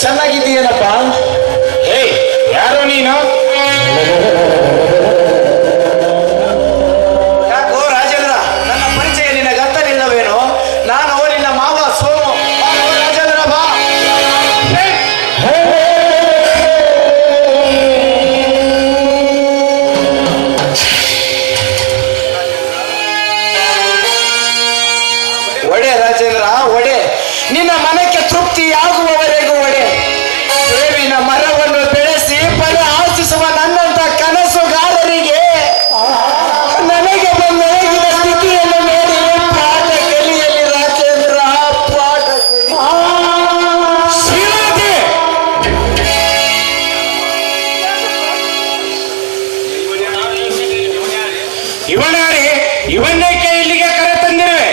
ಚೆನ್ನಾಗಿದ್ದೀಯೇನಪ್ಪ? ಹೇ, ಯಾರು ನೀನು? ಯಾಕೋ ರಾಜೇಂದ್ರ, ನನ್ನ ಪರಿಚಯ ನಿನಗೆ ಅರ್ಥವಿಲ್ಲವೇನೋ? ನಾನು ನಿನ್ನ ಮಾವ ಸೋಮು. ಬಾರೋ ರಾಜೇಂದ್ರ, ಬಾ. ಒಡೆ ರಾಜೇಂದ್ರ, ಒಡೆ. ನಿನ್ನ ಮನಕ್ಕೆ ತೃಪ್ತಿಯಾಗುವವರೆಗೂ ಒಡೆ. ಬೇವಿನ ಮರವನ್ನು ಬೆಳೆಸಿ ಫಲ ಆಶಿಸುವ ನನ್ನಂತ ಕನಸುಗಾರರಿಗೆ ನನಗೆ ಬಂದೊದಗಿದ ಸ್ಥಿತಿಯನ್ನು ನೋಡಿ ಪಾಠ ಕಲಿಯಲಿ ರಾಜೇಂದ್ರ, ಪಾಠ ಶ್ರೀಮತಿ! ಇವನಾರೇ, ಇವನ್ನೇಕೆ ಇಲ್ಲಿಗೆ ಕರೆ ತಂದಿರುವೆ?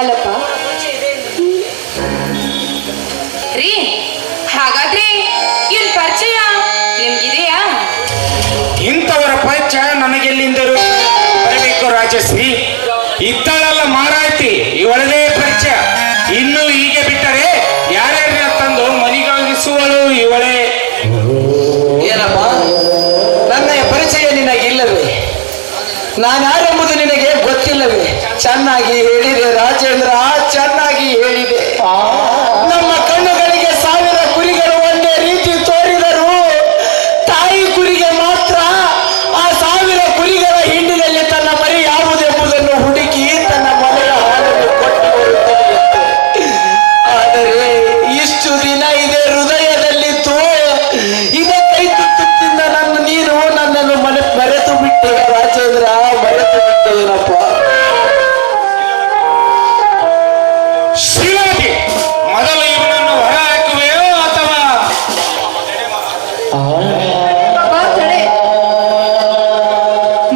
ಅಲ್ಲಪ್ಪ, ರೀ ಹಾಗಾದ್ರೆ ಇವ್ರ ಪರಿಚಯ ನಿಮ್ಗಿದೆಯಾ? ಇಂಥವರ ಪರಿಚಯ ನನಗೆಲ್ಲಿಂದರು ಬರಬೇಕು ರಾಜಶ್ರೀ? ಇದ್ದಳಲ್ಲ ಮಾರಾಯ್ತಿ, ಇವಳದೇ ಪರಿಚಯ. ಇನ್ನು ಹೀಗೆ ಬಿಟ್ಟರೆ ಯಾರ್ಯಾರ ತಂದು ಮನೆಗಳಿಸುವಳು ಇವಳೇ. ಏನಪ್ಪ, ನನ್ನ ಪರಿಚಯ ನಿನಗಿಲ್ಲವೇ? ನಾನ್ಯಾರೆಂಬುದು ನಿನಗೆ ಗೊತ್ತಿಲ್ಲವೇ? ಚೆನ್ನಾಗಿ ಹೇಳಿದೆ ರಾಜೇಂದ್ರ, ಚೆನ್ನಾಗಿ ಹೇಳಿದೆ. ನಮ್ಮ ಕಣ್ಣುಗಳಿಗೆ 1000 ಕುರಿಗಳು ಒಂದೇ ರೀತಿ ತೋರಿದರು, ತಾಯಿ ಕುರಿಗೆ ಮಾತ್ರ ಆ 1000 ಕುರಿಗಳ ಹಿಂಡಿನಲ್ಲಿ ತನ್ನ ಮರಿ ಯಾವುದೆಂಬುದನ್ನು ಹುಡುಕಿ ತನ್ನ ಮನೆಯ ಹಾಲನ್ನು ಕೊಟ್ಟು ಬರುತ್ತದೆ. ಆದರೆ ಇಷ್ಟು ದಿನ ಇದೇ ಹೃದಯದಲ್ಲಿತ್ತು, ಇದೇ ಕೈ ತುತ್ತಿಂದ ನೀನು ನನ್ನನ್ನು ಮರೆತು ಬಿಟ್ಟೆ ರಾಜೇಂದ್ರ, ಮರೆತು ಬಿಟ್ಟೇನಪ್ಪ. ಶ್ರೀಮತಿ, ಮೊದಲು ಇವನನ್ನು ಹೊರ ಹಾಕುವೆಯೋ ಅಥವಾ ಮಾತಾಡೆ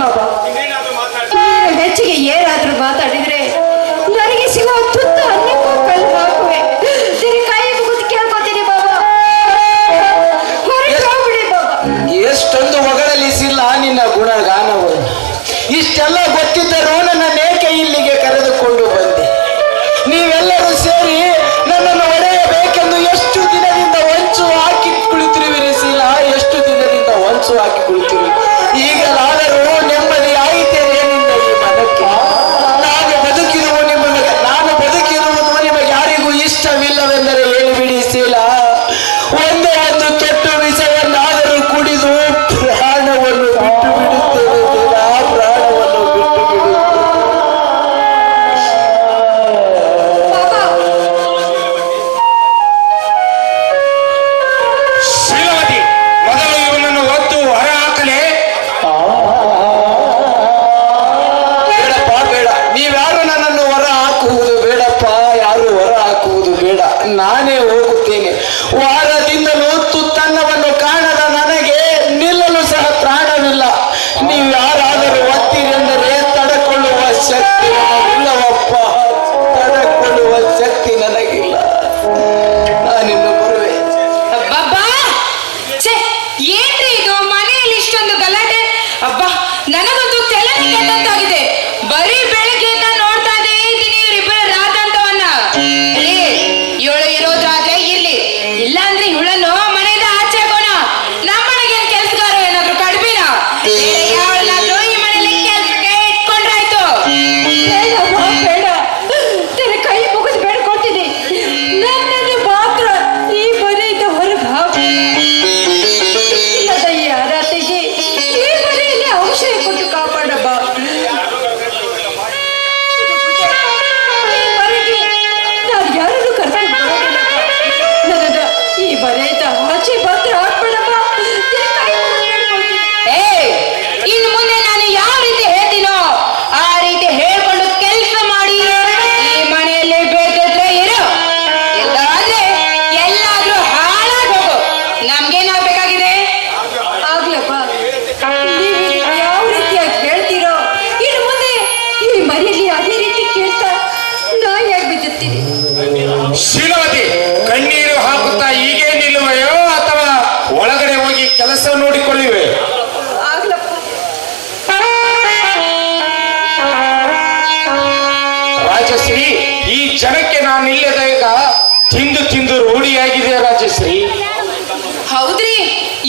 ಮಾವ. ನೀನು ಹೆಚ್ಚಿಗೆ ಏನಾದ್ರೂ ಮಾತಾಡಿದ್ರೆ ನನಗೆ ಸಿಗುವ ತುತ್ತು ಅನ್ನಕ್ಕೂ ಕಲ್ಲು ಹಾಕುವೆ. ನಿನ್ನ ಕೈ ಮುಗಿದು ಕೇಳ್ಕೊತೀನಿ ಬಾಬಾ, ಹೊರಗೆ ಹೋಗ್ಬಿಡಿ ಬಾಬಾ. ಎಷ್ಟೊಂದು ಹೊಗಳಲಿಸಿಲ್ಲ ನಿನ್ನ ಗುಣಗಾನವನ್ನು. ಇಷ್ಟೆಲ್ಲ ಗೊತ್ತಿದ್ದರೂ ನನ್ನೇಕೆ ಇಲ್ಲಿಗೆ ಕರೆದುಕೊಂಡು ಬಂದೆ? ನೀವೆಲ್ಲರೂ ಸೇರಿ ನನ್ನನ್ನು ಹೊಡೆಯಬೇಕೆಂದು ಎಷ್ಟು ದಿನದಿಂದ ಹೊಂಚು ಹಾಕಿ ಕುಳಿತಿರುವಿರಿ ಶೀಲ, ಎಷ್ಟು ದಿನದಿಂದ ಹೊಂಚು ಹಾಕಿ ಕುಳಿತಿರುವಿ. ಈಗಲಾದರೂ ನೆಮ್ಮದಿ ಆಯಿತೇನೆ ನಿನ್ನ ಈ ಮನಕ್ಕೆ? ನಾನು ಬದುಕಿರುವುದು ನಿಮಗೆ ಯಾರಿಗೂ ಇಷ್ಟವಿಲ್ಲವೆಂದರೆ ಹೇಳಿಬಿಡಿ ಶೀಲ. ಒಂದೇ ಒಂದು ಕೆಟ್ಟ ವಿಷಯವನ್ನಾದರೂ ಕುಡಿದು ಪ್ರಾಣವನ್ನು ಬಿಟ್ಟು ಬಿಡುತ್ತೇನೆ ಶೀಲ, ಪ್ರಾಣವನ್ನು ಬಿಟ್ಟು ಬಿಡುತ್ತೇನೆ. ಶ್ರೀಮತಿ, ಮೊದಲು ಇವನನ್ನು ಒದ್ದು ಹೊರ ಹಾಕಲೇ? ಬೇಡಪ್ಪ, ಬೇಡ. ನೀವ್ಯಾರು ನನ್ನನ್ನು ಹೊರ ಹಾಕುವುದು ಬೇಡಪ್ಪ, ಯಾರು ಹೊರ ಹಾಕುವುದು ಬೇಡ. ನಾನೇ ಹೋಗುತ್ತೇನೆ. ವಾರದಿಂದಲೂ ತುತ್ತನ್ನವನ್ನು ಕಾಣದ ನನಗೆ ನಿಲ್ಲಲು ಸಹ ಪ್ರಾಣವಿಲ್ಲ. ನೀವು ಯಾರಾದರೂ ಒತ್ತಿರೆಂದರೆ ತಡಕೊಳ್ಳುವ ಶಕ್ತಿ ನನಗಿಲ್ಲವಪ್ಪ, ತಡಕೊಳ್ಳುವ ಶಕ್ತಿ ನನಗಿಲ್ಲ. ನಾನಿನ್ನು ಬರುವೆ. ಅಬ್ಬಬ್ಬಾ! ಛೆ, ಏನ್ರಿ ಇದು ಮನೆಯಲ್ಲಿ ಇಷ್ಟೊಂದು ಗಲಾಟೆ? ಅಬ್ಬಾ, ನನಗಂತೂ ತಲೆ ಕೆಟ್ಟಂತಾಗಿದೆ. ಬರೀ ಬೆಳಗ್ಗೆಯಿಂದ ನೋಡ್ತಾ ಇದ್ದೀನಿ ಇವರಿಬ್ಬರ ರಾತಾಂತವನ್ನ. ರೀ, ಇವಳು ಇರೋದ್ರಾದ್ರೆ ಇರ್ಲಿ, ಇಲ್ಲ ಅಂದ್ರೆ ಇವಳನ್ನು ಮನೆಯಿಂದ ಆಚೆ ಹಾಕೋಣ. ನಮ್ಮನೆಗೇನ್ ಕೆಲ್ಸಗಾರ ಏನಾದ್ರು ಕಡ್ಬಿನ? ಯಾವಳಾದ್ರೂ ಈ ಮನೇಲಿ ಕೆಲ್ಸಕ್ಕೆ ಇಟ್ಕೊಂಡ್ರಾಯ್ತು. ಬೇಡಪ್ಪ, ಬೇಡ. ನಿನ್ನ ಕೈ ಮುಗಿದು ಬೇಡ್ಕೊಳ್ತೀನಿ, ನನ್ನನ್ನು ಮಾತ್ರ ಈ ಮನೆಯಿಂದ ಹೊರಗೆ ಹಾಕು. ಇಲ್ಲದ ಈ ಅನಾಥೆಗೆ ಈ ಮನೆಯಲ್ಲಿ ಔಷಧಿ ಕೊಟ್ಟು ಕಾಪಾಡಬ್ಬ. ಈ ಮನೆಗೆ ನಾನು ಯಾರನ್ನು ಕರ್ಕೊಂಡು ಬರೋದಿಲ್ಲಪ್ಪ. ನನ್ನನ್ನು ಈ ಮನೆಯಿಂದ ಆಚೆ ಮಾತ್ರ ಹಾಕ್ಬೇಡಪ್ಪ. ನಿನ್ನ ಕೈ ಮುಗಿದು ಬೇಡ್ಕೊಳ್ತೀನಿ. ಏಯ್, ಇನ್ನು ಮುಂದೆ ನಾನು ಯಾವ ರೀತಿ ಹೇಳ್ತೀನೋ ಆ ರೀತಿ ಹೇಳ್ಕೊಂಡು ಕೆಲಸ ಮಾಡಿ ಈ ಮನೆಯಲ್ಲಿ ಬೇಕಿದ್ರೆ ಇರು, ಇಲ್ಲಾಂದ್ರೆ ಎಲ್ಲಾದ್ರೂ ಹಾಳಾಗಿ ಹೋಗು. ನಮ್ಗೇನಾಗ್ಬೇಕಾಗಿದೆ? ಆಗ್ಲಪ್ಪ, ನೀವು ಯಾವ ರೀತಿಯಾಗಿ ಹೇಳ್ತೀರೋ ಇನ್ನು ಮುಂದೆ ಈ ಮನೆಯಲ್ಲಿ ಅದೇ ರೀತಿ ಕೇಳ್ತಾ ನಾಯಿಯಾಗಿ ಬಿದ್ದುತ್ತೀನಿ. ಶ್ರೀಮತಿ, ಕಣ್ಣೀರು ಹಾಕುತ್ತಾ ಹೀಗೆ ನಿಲ್ಲುವೆಯೋ ಅಥವಾ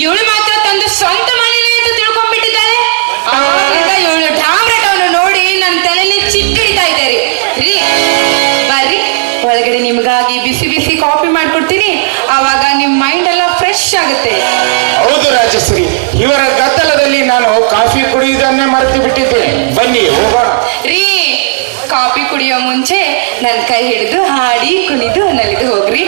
ಇವಳು ಮಾತ್ರ ತಂದು ಸ್ವಂತ ಮನೇನೆ ಅಂತ ತಿಳ್ಕೊಂಡ್ಬಿಟ್ಟಿದ್ದಾಳೆ. ಆಗ ಇವಳು ಡಾಮ್ರಟವನ್ನು ನೋಡಿ ನನ್ನ ತಲೆಯಲ್ಲಿ ಚಿಟ್ಟಿಡ್ತಾ ಇದ್ದಾರೆ. ರೀ ಬರ್ರಿ, ಒಳಗಡೆ ನಿಮ್ಗಾಗಿ ಬಿಸಿ ಬಿಸಿ ಕಾಫಿ ಮಾಡ್ಕೊಡ್ತೀನಿ. ಆವಾಗ ನಿಮ್ ಮೈಂಡ್ ಎಲ್ಲ ಫ್ರೆಶ್ ಆಗುತ್ತೆ. ಹೌದು ರಾಜಶ್ರೀ, ಇವರ ಗದ್ದಲದಲ್ಲಿ ನಾನು ಕಾಫಿ ಕುಡಿಯುವುದನ್ನೇ ಮರೆತು ಬಿಟ್ಟಿದ್ದೇನೆ. ಬನ್ನಿ ಹೋಗೋಣ. ರೀ, ಕಾಫಿ ಕುಡಿಯೋ ಮುಂಚೆ ನನ್ನ ಕೈ ಹಿಡಿದು ಹಾಡಿ ಕುಣಿದು ನಲಿದು ಹೋಗ್ರಿ.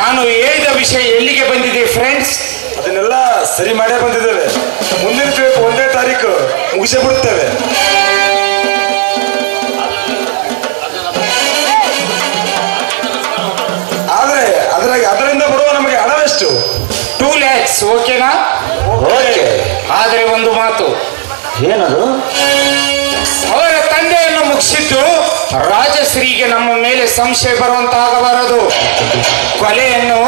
ನಾನು ಹೇಳಿದ ವಿಷಯ ಎಲ್ಲಿಗೆ ಬಂದಿದೆ ಫ್ರೆಂಡ್ಸ್? ಅದನ್ನೆಲ್ಲ ಸರಿ ಮಾಡೇ ಬಂದಿದ್ದೇವೆ. ಮುಂದಿನ ಟ್ರಿಪ್ 1ನೇ ತಾರೀಕು ಮುಗಿಸೇ ಬಿಡುತ್ತೇವೆ. ಆದ್ರೆ ಅದರಿಂದ ಬರುವ ನಮಗೆ ಹಣವೆಷ್ಟು? 2 lakhs, ಓಕೆನಾ? ಓಕೆ. ಆದರೆ ಒಂದು ಮಾತು, ಏನದು? ಅವರ ತಂದೆಯನ್ನು ಮುಗಿಸಿದ್ದು ರಾಜಶ್ರೀಗೆ ನಮ್ಮ ಮೇಲೆ ಸಂಶಯ ಬರುವಂತಾಗಬಾರದು. ಕೊಲೆಯನ್ನು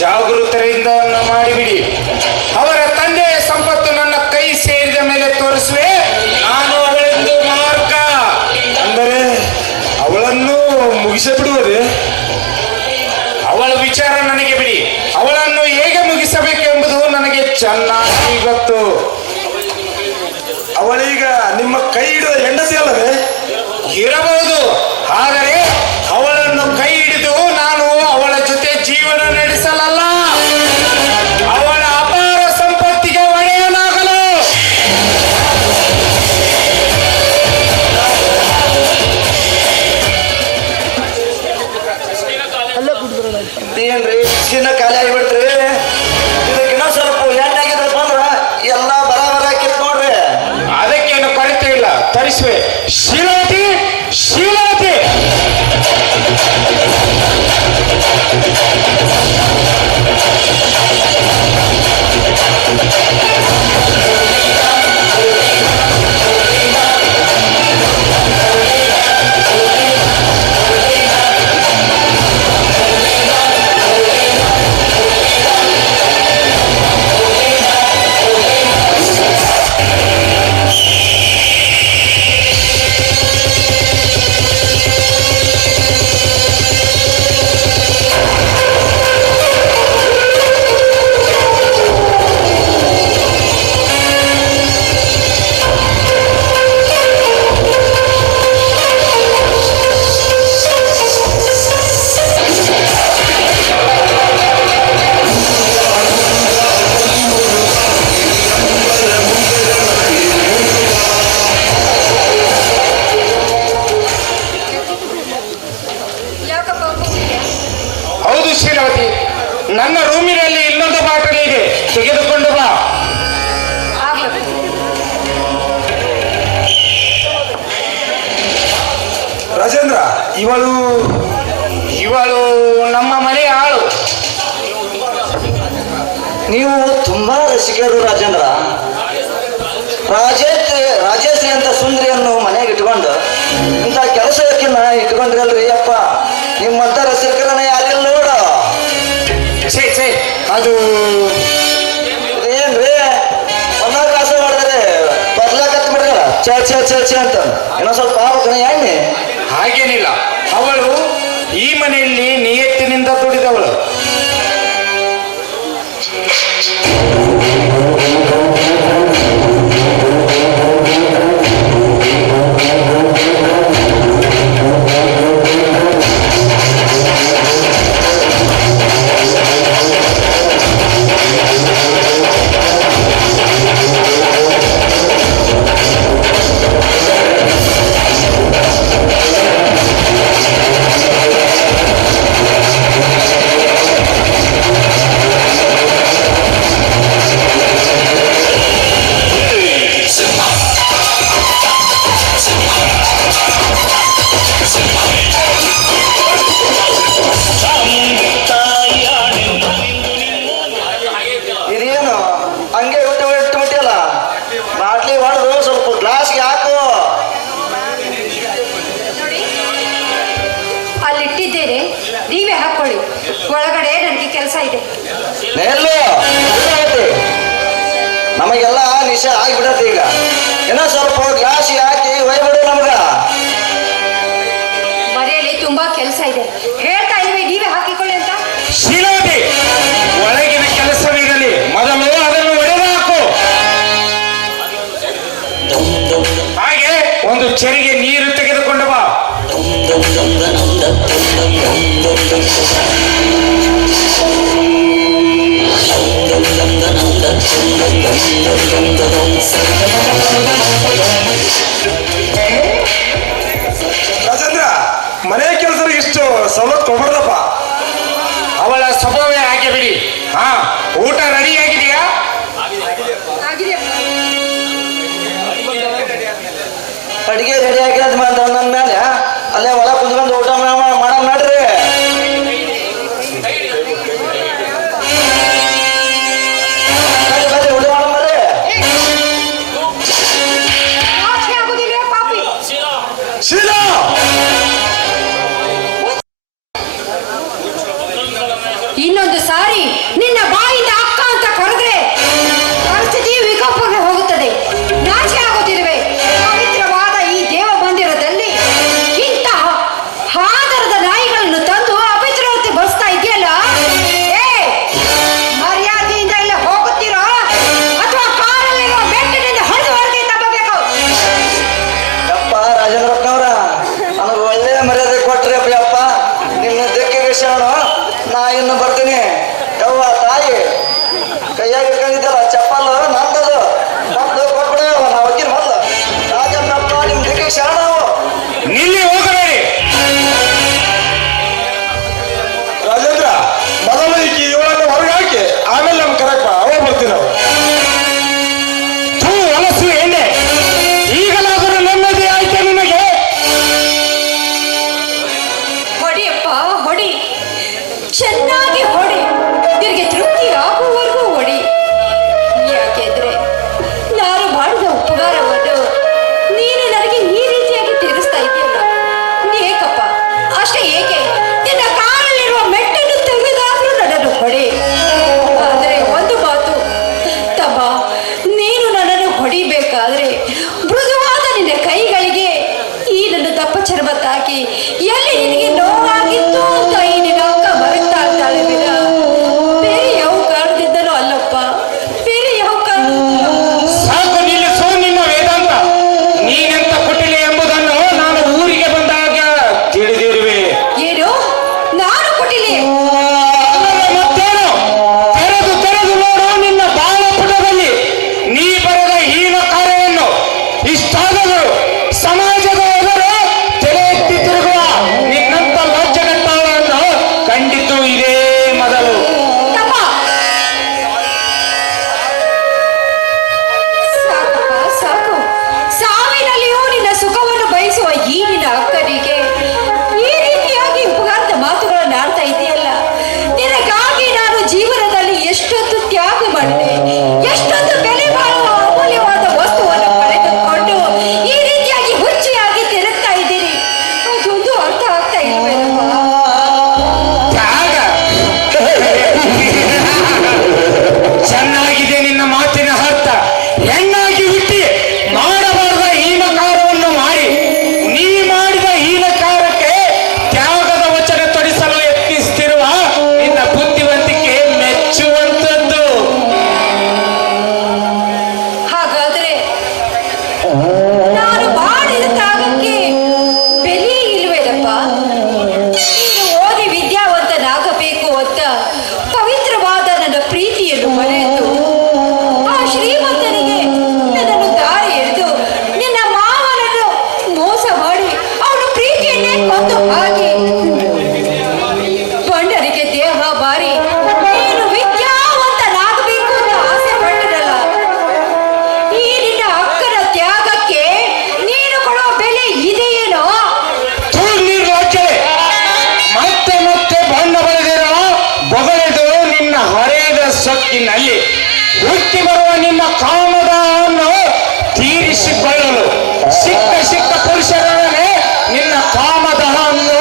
ಜಾಗೃತರಿಂದ ಮಾಡಿಬಿಡಿ. ಅವರ ತಂದೆಯ ಸಂಪತ್ತು ನನ್ನ ಕೈ ಸೇರಿದ ಮೇಲೆ ತೋರಿಸುವೆ, ನಾನು ಅವಳೆಂದು ಮಾರ್ಗ. ಅಂದರೆ ಅವಳನ್ನು ಮುಗಿಸೇ ಬಿಡುವುದೇ? ಅವಳ ವಿಚಾರ ನನಗೆ ಬಿಡಿ. ಅವಳನ್ನು ಹೇಗೆ ಮುಗಿಸಬೇಕೆಂಬುದು ನನಗೆ ಚೆನ್ನಾಗಿ ಗೊತ್ತು. ಅವಳೀಗ ನಿಮ್ಮ ಕೈ ಹಿಡಿದ ಹೆಂಡತಿ ಅಲ್ಲವೇ? ಇರಬಹುದು, ಆದರೆ ಅವಳನ್ನು ಕೈ ಹಿಡಿದು ನಾನು ಅವಳ ಜೊತೆ ಜೀವನ ನಡೆಸಲಲ್ಲ, ಅವಳ ಅಪಾರ ಸಂಪತ್ತಿಗೆ ಒಡೆಯನಾಗಲು. ಏನ್ರಿ ಚಿನ್ನ ಖಾಲಿ ಆಗಿಬಿಡ್ತ್ರಿ. ಇದಕ್ಕೆ ಇನ್ನೊಂದ್ ಸ್ವಲ್ಪ ಎಣ್ಣಾಗಿದ್ರಪ್ಪ ಅಂದ್ರ ಎಲ್ಲ ಬರಾಬರ ಹಾಕಿತ್ ನೋಡ್ರಿ. ಅದಕ್ಕೇನು ಕೊರತೆ ಇಲ್ಲ, ತರಿಸುವೆ. ಶೀಲಾವತಿ, ಶೀಲಾವತಿ, ಹೌದು ಶೀಲಾವತಿ, ನನ್ನ ರೂಮಿನಲ್ಲಿ ಇನ್ನೊಂದು ಬಾಟಲಿ ಇದೆ, ತೆಗೆದುಕೊಂಡು ಬಾ. ರಾಜೇಂದ್ರ, ಇವಳು ಇವಳು ನಮ್ಮ ಮನೆಯ ಆಳು. ನೀವು ತುಂಬಾ ರಸಿಕರು ರಾಜೇಂದ್ರ. ರಾಜೇಶ್ರೀ ಅಂತ ಸುಂದರಿಯನ್ನು ಮನೆಗೆ ಇಟ್ಕೊಂಡು ಇಂಥ ಕೆಲಸಕ್ಕೆ ಇಟ್ಕೊಂಡ್ರಲ್ರಿ ಅಪ್ಪ. ನಿಮ್ಮಂತ ರಸಿಕರನ್ನ ಯಾರಿಲ್ಲ ನೋಡು. ಛೇ, ಅದು ಏನ್ರಿ ಒಂದ ಕ್ಲಾಸ ಮಾಡಿದ್ರೆ ಬರ್ಲಾಕತ್ ಬಿಡ್ರಲ್ಲ ಚ ಅಂತ ಇನ್ನೊಂದ್ ಸ್ವಲ್ಪ ಆಗ್ಬೇಕನ ಎಣ್ಣೆ. ಹಾಗೇನಿಲ್ಲ, ಅವಳು ಈ ಮನೆಯಲ್ಲಿ ನಿಯತ್ತಿನಿಂದ ದುಡಿದವಳು. ನೆಲ್ಲು ನಮಗೆಲ್ಲ ನಿಶೆ ಆಗ್ಬಿಡತ್ತೆ ಈಗ ಇನ್ನೂ ಸ್ವಲ್ಪ ಗ್ಲಾಸ್ ಹಾಕಿ ಒಯ್ಬಿಡು ನಮ್ಗ. ಮನೆಯಲ್ಲಿ ತುಂಬಾ ಕೆಲಸ ಇದೆ, ಹೇಳ್ತಾ ಇದ್ವಿ ನೀವೇ ಹಾಕಿಕೊಳ್ಳಿ ಅಂತ. ಶೀಲಾವತಿ, ಒಳಗಿನ ಕೆಲಸವಿರಲಿ, ಮೊದಲು ಅದನ್ನು ಒಡೆದು ಹಾಕು. ಹಾಗೆ ಒಂದು ಚೆರಿಗೆ ನೀರು ತೆಗೆದುಕೊಂಡು ಬಾ. ರಾಜೇಂದ್ರ, ಮನೆ ಕೆಲಸ ಇಷ್ಟು ಸವಲತ್ತು ಕೊಡ್ಬಾರ್ದಪ್ಪ. ಅವಳ ಸ್ವಭಾವವೇ ಹಾಗೆ ಬಿಡಿ. ಹಾ, ಊಟ ರೆಡಿ ಆಗಿದೆಯಾ? ಆಗಿದೆ. ಅಡಿಗೆ ರೆಡಿ ಆಗಿರೋದು ನನ್ನ ಮೇಲೆ ಅಲ್ಲೇ ಒಳ ಕುಂತ್ಕೊಂಡು ಊಟ ಮಾಡೋ ನಡ್ರಿ. ಊಟ ಮಾಡೋ ಮರ್ರಿ. ನಾಚಿಕೆ ಆಗುದಿಲ್ವೇ ಪಾಪಿ? ಶೀಲಾ, ಇನ್ನೊಂದು ಸಾರಿ ನಿನ್ನ ಬಾಯಿಂದ ಅಕ್ಕ ಅಂತ ಕರೆದ್ರೆ ಪರಿಸ್ಥಿತಿ ವಿಕೋಪಕ್ಕೆ ಹೋಗುತ್ತದೆ. ನಾಚಿಕೆ ಆಗುತ್ತಿರುವೆ. ಪವಿತ್ರವಾದ ಈ ದೇವ ಮಂದಿರದಲ್ಲಿ ಇಂತಹ ಹಾದರದ ನಾಯಿಗಳನ್ನು ತಂದು ಅಪವಿತ್ರತೆ ಬಸ್ತಾ ಇದೆಯಲ್ಲ. ಮರ್ಯಾದೆಯಿಂದ ಇಲ್ಲ ಹೋಗುತ್ತೀರೋ ಅಥವಾ ಕಾರಲ್ಲಿರುವ ಬೆಟ್ಟಿನಿಂದ ಹೊಡೆದು ಹೊರಗೆ ತಪ್ಪಬೇಕು. ಯಪ್ಪ ರಾಜೇಂದ್ರಪ್ಪನವ್ರ, ನನಗೆ ಒಳ್ಳೆ ಮರ್ಯಾದೆ ಕೊಟ್ರಿ ಅಪ್ಪ. ಯಪ್ಪ ನಿನ್ನ ದಿಕ್ಕಿಗೆ ಶರಣು. ನಾ ಇನ್ನು ಬರ್ತೀನಿ. ಯವ್ವ ತಾಯಿ, ಕೈಯಾಗಿ ಇಟ್ಕೊಂಡಿದ್ದಲ್ಲ ಚಪ್ಪಲ್ ನಂದದು ಮೊದಲು ಕೊಟ್ಬಿಡವ. ನಾ ಹೋಗಿನ ಮೊದಲು. ರಾಜೇಂದ್ರಪ್ಪ ನಿಮ್ಮ ದಿಕ್ಕಿಗೆ ಶರಣವು. ನಿಲ್ಲಿ, ಹೋಗಬೇಡಿ. ರಾಜೇಂದ್ರ, ಮೊದಲು ಈಗ ಇವಳನ್ನು ಹೊರಗೆ ಹಾಕಿ ಆಮೇಲೆ ನಮ್ಗೆ ಕರೆಕ್ಟ್ ಅವಾಗ ಬರ್ತೀವಿ ನಾವು. ಥೂ, ಹೊಲಸು ಎಣ್ಣೆ. ಈಗಲಾದರೂ ನೆಮ್ಮದಿ ಆಯ್ತು ನಿಮಗೆ? ಹೊಡಿಯಪ್ಪ ಹೊಡಿ, ಚೆನ್ನಾಗಿ ಹೊಡಿ, ನಿನಗೆ ತೃಪ್ತಿ ಆಗುವವರೆಗೂ ಹೊಡಿ. ಯಾಕೆಂದ್ರೆ ನಾನು ಮಾಡಿದ ಉಪಕಾರವನ್ನು ನೀನು ನನಗೆ ಈ ರೀತಿಯಾಗಿ ತೀರಿಸ್ತಾ ಇದೆಯಲ್ಲ. ಏಕಪ್ಪ, ಅಷ್ಟೇ ಏಕೆ ನಿನ್ನ ಕಾರಲ್ಲಿರುವ ಮೆಟ್ಟನ್ನು ತೆಗೆದಾದ್ರೂ ನನ್ನನ್ನು ಹೊಡೆ. ಆದರೆ ಒಂದು ಮಾತು ತಮ್ಮ, ನೀನು ನನ್ನನ್ನು ಹೊಡಿಬೇಕಾದ್ರೆ ಮೃದುವಾದ ನಿನ್ನ ಕೈಗಳಿಗೆ ಈ ನನ್ನ ದಪ್ಪ ಚರ್ಮ ತಾಕಿ ಎಲ್ಲಿ ನಿನಗೆ ನೋವಾಗಿತ್ತು ಅಂತ ಈ ನಿನ್ನ ಅಕ್ಕ ಮರೆತಾ ಇದ್ದಾಳೆ ವಿನ ಬೇರೆ ಯಾವ ಕಾರಣದಿಂದಲೂ ಅಲ್ಲಪ್ಪ, ಬೇರೆ ಯಾವ ಕಾರಣದಿಂದಲೂ. ಸಾಕು, ನಿಲ್ಲಿಸು ನಿನ್ನ ವೇದಾಂತ. ನೀನೆಂತ ಕೊಟ್ಟಿಲ್ಲ ಎಂಬುದನ್ನು ನಾನು ಊರಿಗೆ ಬಂದಾಗ ತಿಳಿದಿರುವೆ. ಏನು ನಾನು ಕೊಟ್ಟಿಲ್ಲ? ಮತ್ತೇನು? ತೆರೆದು ತೆರೆದು ನೋಡು ನಿನ್ನ ಬಾಳಪುಟದಲ್ಲಿ ನೀ ಬರೆದ ಹೀನ ಕಾರ್ಯವನ್ನು. ಇಷ್ಟಾದರೂ ಸಮಾಜದ ಎದುರು ತಲೆ ಎತ್ತಿ ತಿರುಗುವ ನಿನ್ನಂತ ಲಜ್ಜೆಗೆಟ್ಟವರನ್ನು ಕಂಡಿತು ಇದೇ ಮೊದಲು. ತಮ್ಮ, ಸಾಕಪ್ಪ ಸಾಕು. ಸಾವಿನಲ್ಲಿಯೂ ನಿನ್ನ ಸುಖವನ್ನು ಬಯಸುವ ಈ ನಿನ್ನ ಅಕ್ಕನಿಗೆ ಈ ರೀತಿಯಾಗಿ ಉಪಕಾರದ ಮಾತುಗಳನ್ನು ಆಡ್ತಾ ಇದೆಯಲ್ಲ. ನಿನಗಾಗಿ ನಾನು ಜೀವನದಲ್ಲಿ ಎಷ್ಟೊಂದು ತ್ಯಾಗ ಮಾಡಿದೆ, ಎಷ್ಟೊಂದು ಬೆಲೆ ಬಾಳುವ ಅಮೂಲ್ಯವಾದ ವಸ್ತುವನ್ನು ಪಡೆದುಕೊಂಡು ಈ ರೀತಿಯಾಗಿ ಹುಚ್ಚಿಯಾಗಿ ತಿರುಗ್ತಾ ಇದ್ದೀರಿ. ಅದೊಂದು ಅರ್ಥ ಆಗ್ತಾ ಇಲ್ವೇನಪ್ಪ? ತ್ಯಾಗ. ಚೆನ್ನಾಗಿದೆ ನಿನ್ನ ಮಾತಿನ ಅರ್ಥ. ಹೆಣ್ಣಾಗಿ ಹುಟ್ಟಿ ಮಾಡಬಾರದ ಹೀನಕಾರವನ್ನು ಮಾಡಿ ನೀ ಮಾಡಿದ ಹೀನಕಾರಕ್ಕೆ ತ್ಯಾಗದ ವಚನ ತೊಡಿಸಲು ಯತ್ನಿಸುತ್ತಿರುವ ನಿನ್ನ ಬುದ್ಧಿವಂತಿಕೆ ಮೆಚ್ಚುವಂತದ್ದು. ಹಾಗಾದ್ರೆ ನಾನು ಮಾಡಿದ ತ್ಯಾಗಕ್ಕೆ ಬೆಲೆ ಇಲ್ವೇನಪ್ಪ? ನೀನು ಓದಿ ವಿದ್ಯಾವಂತನಾಗಬೇಕು ಅಂತ ಪವಿತ್ರವಾದ ನನ್ನ ಪ್ರೀತಿಯನ್ನು ಮರೆತು ಆ ಶ್ರೀಮಂತನಿಗೆ ನನ್ನನ್ನು ದಾರಿ ಎಳೆದು ನಿನ್ನ ಮಾವನನ್ನು ಮೋಸ ಮಾಡಿ ಅವನ ಪ್ರೀತಿಯನ್ನೇ ಕೊಂದು ಹಾಕಿ ಬಂಡರಿಗೆ ದೇಹ ಬಾರಿ ನೀನು ವಿದ್ಯಾವಂತನಾಗಬೇಕು ಅಂತ ಆಸೆ ಪಟ್ಟನಲ್ಲ. ಈ ನಿನ್ನ ಅಕ್ಕನ ತ್ಯಾಗಕ್ಕೆ ನೀನು ಕೊಡುವ ಬೆಲೆ ಇದೆಯೇನೋ? ಥೂ, ನಿರ್ಲಜ್ಜೆ. ಮತ್ತೆ ಮತ್ತೆ ಬಣ್ಣ ಬಳಿದಿರುವ ಬೊಗಳೆದು ನಿನ್ನ ಹೊರೆಯದ ಸೊಕ್ಕಿನಲ್ಲಿ ಹುಟ್ಟಿ ಬರುವ ನಿನ್ನ ಕಾಮದವನ್ನು ತೀರಿಸಿಕೊಳ್ಳಲು ಸಿಕ್ಕ ಸಿಕ್ಕ ಪುರುಷರೊಡನೆ ನಿನ್ನ ಕಾಮದಹವನ್ನು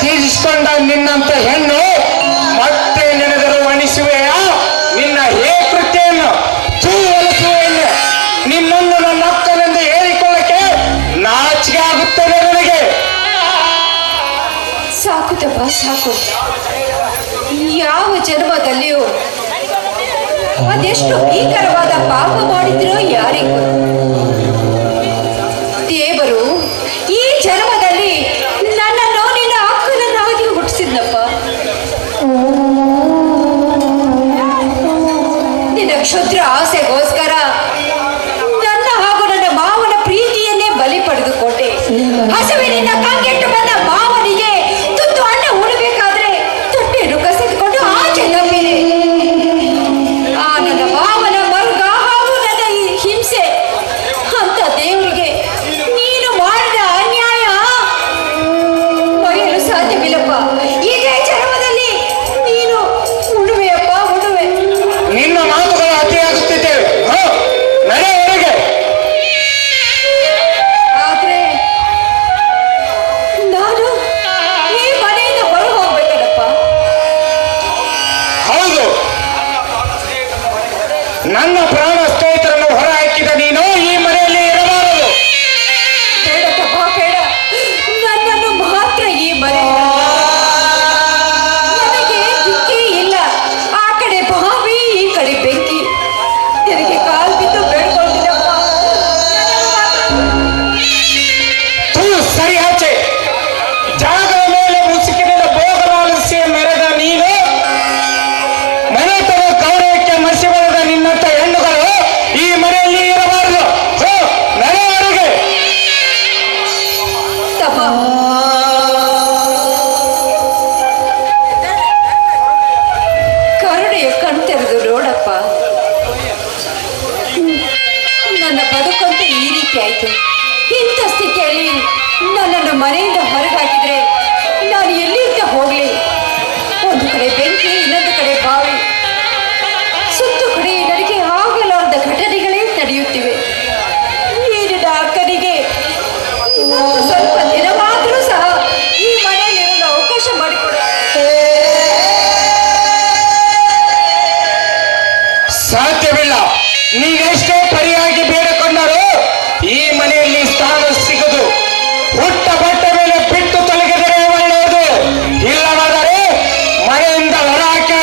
ತೀರಿಸಿಕೊಂಡ ನಿನ್ನಂತ ಹೆಣ್ಣು ಮತ್ತೆ ನೆನೆದರು ಅನಿಸುವೆ ಸಾಕಪ್ಪ ಸಾಕು. ಯಾವ ಜನ್ಮದಲ್ಲಿಯೂ ಅದೆಷ್ಟು ಭೀಕರವಾದ ಪಾಪ ಮಾಡಿದ್ರೋ ಯಾರಿಗೂ ದೇವರು ಈ ಜನ್ಮದಲ್ಲಿ ನನ್ನನ್ನು ನಿನ್ನ ಅಕ್ಕನನ್ನಾಗಿ ಹುಟ್ಟಿಸಿದ್ನಪ್ಪ. ನಿನ್ನ ಕ್ಷುದ್ರ ಆಸೆಗೋಸ್ಕರ ನನ್ನ ಹಾಗೂ ನನ್ನ ಮಾವನ ಪ್ರೀತಿಯನ್ನೇ ಬಲಿ ಪಡೆದುಕೊಂಡೆ. ಹಸುವಿನಿಂದ ಕಂಗೆಟ್ಟು ಬಂದ ಮಾವನಿಗೆ ತುತ್ತು ಅನ್ನ ಉಣಬೇಕಾದ್ರೆ ತೊಟ್ಟೆಯನ್ನು ಕಸಿದುಕೊಂಡು ಆಚೆ ತಪ್ಪಿದೆ. ಆ ನನ್ನ ಮಾವನ ಮರ್ಗ ಹಾಗೂ ನನ್ನ ಈ ಹಿಂಸೆ ಅಂತ ದೇವರಿಗೆ ನೀನು ಮಾಡಿದ ಅನ್ಯಾಯ ಬಯಲು ಸಾಧ್ಯವಿಲ್ಲಪ್ಪ. ಇದೇ ಜನ್ಮದಲ್ಲಿ ನೀನು ಉಳುವೆಯಪ್ಪ ಉಳುವೆ. ನಿನ್ನ ಮಾತುಗಳು ಅತಿಯಾಗುತ್ತಿದ್ದೇವೆ. ನಡೆಯವರೆಗೆ ಆದ್ರೆ ನಾನು ಈ ಮನೆಯಿಂದ ಹೊರ ಹೋಗ್ಬೇಕಲ್ಲಪ್ಪ. ಹೌದು, ನನ್ನ ಪ್ರಾಣ ಸ್ನೇಹಿತರನ್ನು ಹೊರ ಹಾಕಿದ ನೀನು ಈ ಮನೆಯಲ್ಲಿ ಇರಬಾರದು. ಬೇಡಪ್ಪ ಬೇಡ, ನನ್ನನ್ನು ಮಾತ್ರ ಈ ಮನೆ. ನನಗೆ ದಿಕ್ಕೇ ಇಲ್ಲ. ಆ ಕಡೆ ಬಾವಿ, ಈ ಕಡೆ ಬೆಂಕಿ. ನಿನಗೆ ಕಾಲು ಬಿದ್ದು ಬೇಡ್ಕೊಳ್ತೀನಪ್ಪ. ತೂ ಸರಿ ಆಚೆ. ಜಾಗದ ಮೇಲೆ ಮುಸುಕಿನಿಂದ ಭೋಗಲಾಲಿಸಿ ಮೆರೆದ ನೀನು ಮನೆತನ ಗೌರವಕ್ಕೆ ಮಸಿ ಬರೆದ ನಿನ್ನಂತ ಹೆಣ್ಣುಗಳು ಈ ಮನೆಯಲ್ಲಿ ಇರಬಾರದು. ನಡೆಯವರೆಗೆ ತಮ್ಮ ಕರುಣೆಯ ಕಣ್ತೆರೆದು ನೋಡಪ್ಪ. ನನ್ನ ಬದುಕಂತೂ ಈ ರೀತಿ ಆಯ್ತು. ಇಂಥ ಸ್ಥಿತಿಯಲ್ಲಿ ನನ್ನನ್ನು ಮನೆಯಿಂದ ಹೊರಗಾಕಿದ್ರೆ ನಾನು ಎಲ್ಲಿಂದ ಹೋಗ್ಲಿ? ಒಂದು ಕಡೆ ಬೆಂಕಿ, ಇನ್ನೊಂದು ಕಡೆ ಬಾವಿ, ಸುತ್ತು ಕಡೆ ನನಗೆ ಆಗಲಾರದ ಘಟನೆಗಳೇ ನಡೆಯುತ್ತಿವೆ. ನೀರಿನ ಅಕ್ಕನಿಗೆ ಇನ್ನೊಂದು ಸ್ವಲ್ಪ ದಿನವಾದರೂ ಸಹ ಈ ಮನೆಯಲ್ಲಿರಲು ಅವಕಾಶ ಮಾಡಿಕೊಡು. ಸಾಧ್ಯವಿಲ್ಲ. ನೀನೆಷ್ಟೇ ಪರಿಯಾಗಿ ಬೇಡಿಕೊಂಡರೂ ಈ ಮನೆಯಲ್ಲಿ ಸ್ಥಾನ ಸಿಗದು. ಹುಟ್ಟ ಬಟ್ಟೆ ಮೇಲೆ ಬಿಟ್ಟು ತೊಲಗಿದರೆ ಒಳ್ಳೆಯದು. ಇಲ್ಲವಾದರೆ ಮನೆಯಿಂದ ಹೊರ ಹಾಕಿ.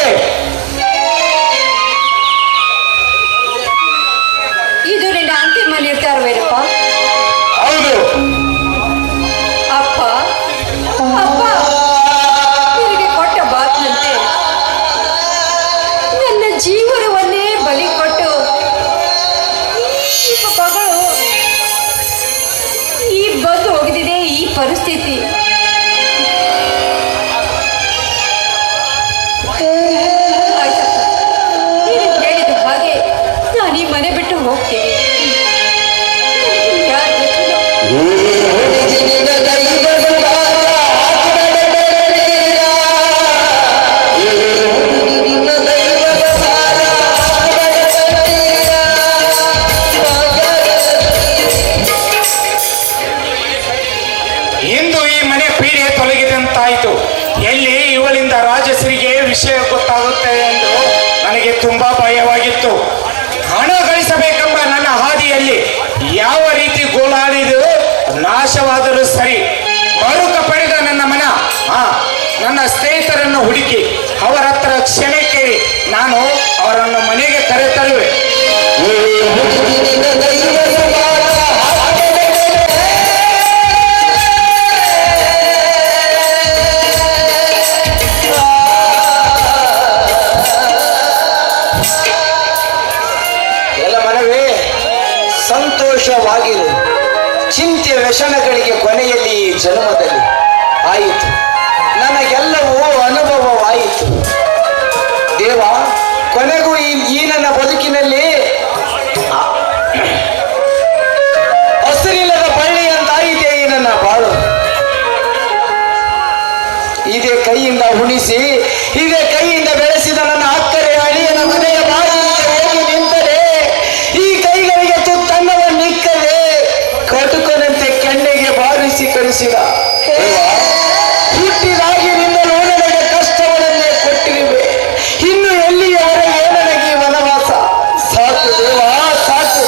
ಇದು ನಿನ್ನ ಅಂತಿಮ ನಿರ್ಧಾರವೇನಪ್ಪ? ಹೌದು. ಅಪ್ಪ ಅಪ್ಪ, ನಿನಗೆ ಕೊಟ್ಟ ಮಾತಿನಂತೆ ನನ್ನ ಜೀವನವನ್ನೇ ಬಲಿ ಕೊಟ್ಟು ಈ ಮಗಳು ಈ ಬಂದು ಹೋಗಿದಿದೆ ಈ ಪರಿಸ್ಥಿತಿ. ಆಯ್ತಪ್ಪ, ನೀನು ಹೇಳಿದ ಹಾಗೆ ನಾನು ಈ ಮನೆ ಬಿಟ್ಟು ಹೋಗ್ತೀನಿ. ನನಗೆ ಯಾರ ಜೊತೆನೂ ಇಂದು ಈ ಮನೆ ಪೀಡೆ ತೊಲಗಿದಂತಾಯಿತು. ಎಲ್ಲಿ ಇವಳಿಂದ ರಾಜಶ್ರೀಗೆ ವಿಷಯ ಗೊತ್ತಾಗುತ್ತೆ ಎಂದು ನನಗೆ ತುಂಬಾ ಭಯವಾಗಿತ್ತು. ಹಣ ಗಳಿಸಬೇಕೆಂಬ ನನ್ನ ಹಾದಿಯಲ್ಲಿ ಯಾವ ರೀತಿ ಗೋಳಾಡಿದು ನಾಶವಾದರೂ ಸರಿ. ಮರುಕ ಪಡೆದ ನನ್ನ ಮನ ನನ್ನ ಸ್ನೇಹಿತರನ್ನು ಹುಡುಕಿ ಅವರ ಹತ್ರ ಕ್ಷಮೆ ಕೇಳಿ ನಾನು ಅವರನ್ನು ಮನೆಗೆ ಕರೆತರುವೆ. ಎಲ್ಲ ಮನವೇ ಸಂತೋಷವಾಗಿರು. ಚಿಂತೆ ವ್ಯಸನಗಳಿಗೆ ಕೊನೆಯಲ್ಲಿ ಈ ಜನ್ಮದಲ್ಲಿ ಆಯಿತು. ನನಗೆಲ್ಲವೂ ಅನುಭವವಾಯಿತು. ದೇವ, ಕೊನೆಗೂ ಈ ನನ್ನ ಬದುಕಿನಲ್ಲಿ ಹಸಿರಿಲ್ಲದ ಬಳ್ಳಿಯಂತಾಯಿತೆ ಈ ನನ್ನ ಬಾಳು. ಇದೇ ಕೈಯಿಂದ ಉಣಿಸಿ ಇದೇ ಕೈಯಿಂದ ಬೆಳೆಸಿದ ನನ್ನ ಅಕ್ಕರೆ ಅಳಿಯನ ಮನೆಯ ಬಾಗಿಲಿಗೆ ಹೋಗಿ ನಿಂತರೆ ಈ ಕೈಗಳಿಗೆ ತುತ್ತನ್ನವನ್ನಿಕ್ಕದೆ ಕಟುಕನಂತೆ ಕೆನ್ನೆಗೆ ಬಾರಿಸಿ ಕಳಿಸಿದ ಹುಟ್ಟಿದಾಗಿನಿಂದಲೂ ನನಗೆ ಕಷ್ಟವನ್ನೇ ಕೊಟ್ಟಿರುವೆ. ಇನ್ನು ಎಲ್ಲಿಯವರೆಗೆ ನನಗೆ ಈ ವನವಾಸ? ಸಾಕು ದೇವ, ಸಾಕು.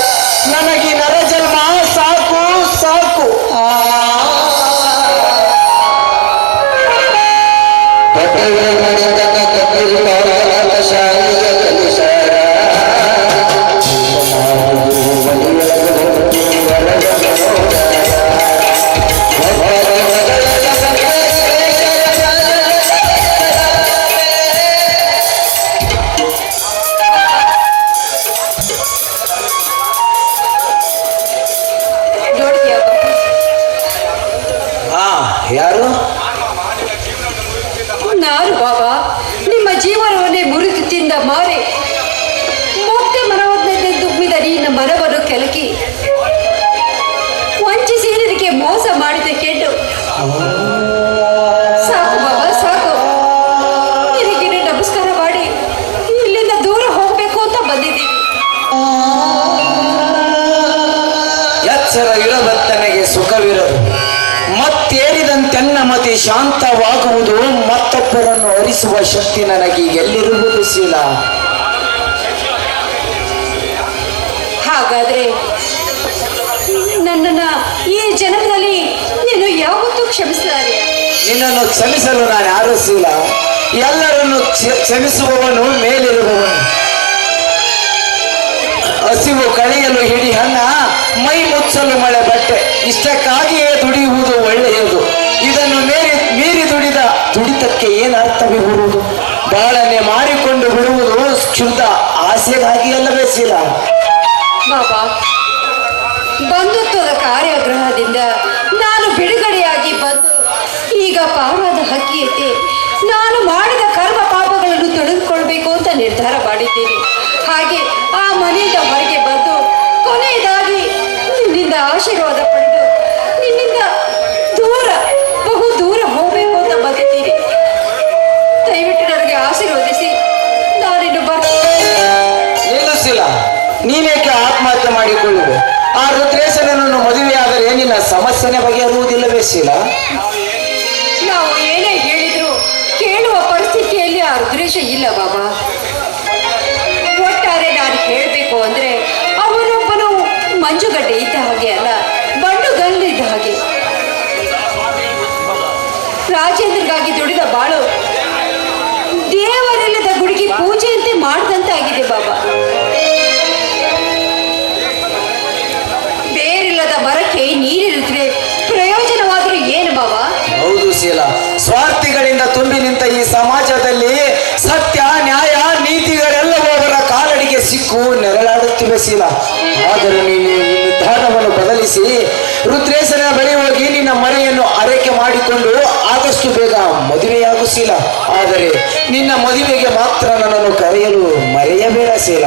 ನನಗೆ ನರಜನ್ಮ ಸಾಕು ಸಾಕು. ಮತಿ ಶಾಂತವಾಗುವುದು, ಮತ್ತೊಬ್ಬರನ್ನು ಅರಿಸುವ ಶಕ್ತಿ ನನಗೆ ಎಲ್ಲಿರುವುದು ಶೀಲ? ಹಾಗಾದ್ರೆ ನನ್ನನ್ನ ಈ ಜನ್ಮದಲ್ಲಿ ನೀನು ಯಾವತ್ತೂ ಕ್ಷಮಿಸಲಾರೆ. ನಿನ್ನನ್ನು ಕ್ಷಮಿಸಲು ನಾನು ಯಾರೂ ಶೀಲ. ಎಲ್ಲರನ್ನು ಕ್ಷಮಿಸುವವನು ಮೇಲಿರುವವನು. ಹಸಿವು ಕಳೆಯಲು ಹಿಡಿ ಹಣ್ಣ, ಮೈ ಮುಚ್ಚಲು ಮಳೆ ಬಟ್ಟೆ, ಇಷ್ಟಕ್ಕಾಗಿಯೇ ದುಡಿಯುವುದು ಒಳ್ಳೆಯದು. ಇದನ್ನು ಮೀರಿ ದುಡಿದ ದುಡಿತಕ್ಕೆ ಏನು ಅರ್ಥವಿರುವುದು? ಬಾಳನೆ ಮಾಡಿಕೊಂಡು ಬಿಡುವುದು ಕ್ಷುದ್ಧ ಆಸೆಗಾಗಿ ಅಲ್ಲವೇ ಶೀಲ? ಬಾಬಾ, ಬಂಧುತ್ವದ ಕಾರ್ಯಗ್ರಹದಿಂದ ನಾನು ಬಿಡುಗಡೆಯಾಗಿ ಬಂದು ಈಗ ಪಾರಾದ ಹಕ್ಕಿಯಂತೆ ನಾನು ಮಾಡಿದ ಕರ್ಮ ಪಾಪಗಳನ್ನು ತೊಡೆದುಕೊಳ್ಬೇಕು ಅಂತ ನಿರ್ಧಾರ ಮಾಡಿದ್ದೀನಿ. ಹಾಗೆ ಆ ಮನೆಯಿಂದ ಹೊರಗೆ ಬಂದು ಕೊನೆಯದಾಗಿ ನಿನ್ನಿಂದ ಆಶೀರ್ವಾದ ಪಡೆದು ನಿನ್ನಿಂದ ದೂರ, ಬಹು ದೂರ ಹೋಗಬೇಕು ಅಂತ ಬಂದಿದ್ದೀನಿ. ದಯವಿಟ್ಟು ನನಗೆ ಆಶೀರ್ವದಿಸಿ ನಾನಿನ್ನು ನಿಲ್ಲಿಸಿಲ್ಲ. ನೀನೇಕೆ ಆತ್ಮಹತ್ಯೆ ಮಾಡಿಕೊಳ್ಳುವೆ? ಆ ರುದ್ರೇಶನನ್ನು ಮದುವೆಯಾದರೆ ನಿನ್ನ ಸಮಸ್ಯೆನೇ ಬಗೆಹರುವುದಿಲ್ಲವೇ ಶೀಲ? ನಾವು ಏನೇ ಹೇಳಿದ್ರು ಕೇಳುವ ಪರಿಸ್ಥಿತಿಯಲ್ಲಿ ಆ ರುದ್ರೇಶ ಇಲ್ಲ ಬಾಬಾ. ಒಟ್ಟಾರೆ ನಾನು ಹೇಳಬೇಕು ಅಂದ್ರೆ ಅವನೊಬ್ಬನು ಮಂಜುಗಡ್ಡೆ ಇದ್ದ ಹಾಗೆ ಅಲ್ಲ, ಬಂಡುಗಲ್ಲು ಇದ್ದ ಹಾಗೆ. ರಾಜೇಂದ್ರಗಾಗಿ ದುಡಿದ ಬಾಳು ದೇವರಿಲ್ಲದ ಗುಡಿಗೆ ಪೂಜೆಯಂತೆ ಮಾಡಿದಂತಾಗಿದೆ ಬಾಬಾ. ಬೇರಿಲ್ಲದ ಮರಕ್ಕೆ ನೀರಿರಿದ್ರೆ ಪ್ರಯೋಜನವಾದ್ರೂ ಏನು ಬಾಬಾ? ಹೌದು ಶೀಲ. ಸ್ವಾರ್ಥಿಗಳಿಂದ ತುಂಬಿ ನಿಂತ ಈ ಸಮಾಜದಲ್ಲಿ ಸತ್ಯ, ನ್ಯಾಯ, ನೀತಿಗಳೆಲ್ಲವೂ ಅವರ ಕಾಲಡಿಗೆ ಸಿಕ್ಕು ನೆರಳಾಡುತ್ತಿವೆ ಶೀಲ. ಆದರೂ ನೀನು ಈ ನಿರ್ಧಾರವನ್ನು ಬದಲಿಸಿ ರುದ್ರೇಶನ ಬಳಿ ಹೋಗಿ ನಿನ್ನ ಮನೆಯನ್ನು ಆರೈಕೆ ಮಾಡಿಕೊಂಡು ಆದಷ್ಟು ಬೇಗ ಮದುವೆಯಾಗು ಶೀಲ. ಆದರೆ ನಿನ್ನ ಮದುವೆಗೆ ಮಾತ್ರ ನನ್ನನ್ನು ಕರೆಯಲು ಮರೆಯಬೇಡ ಶೀಲ.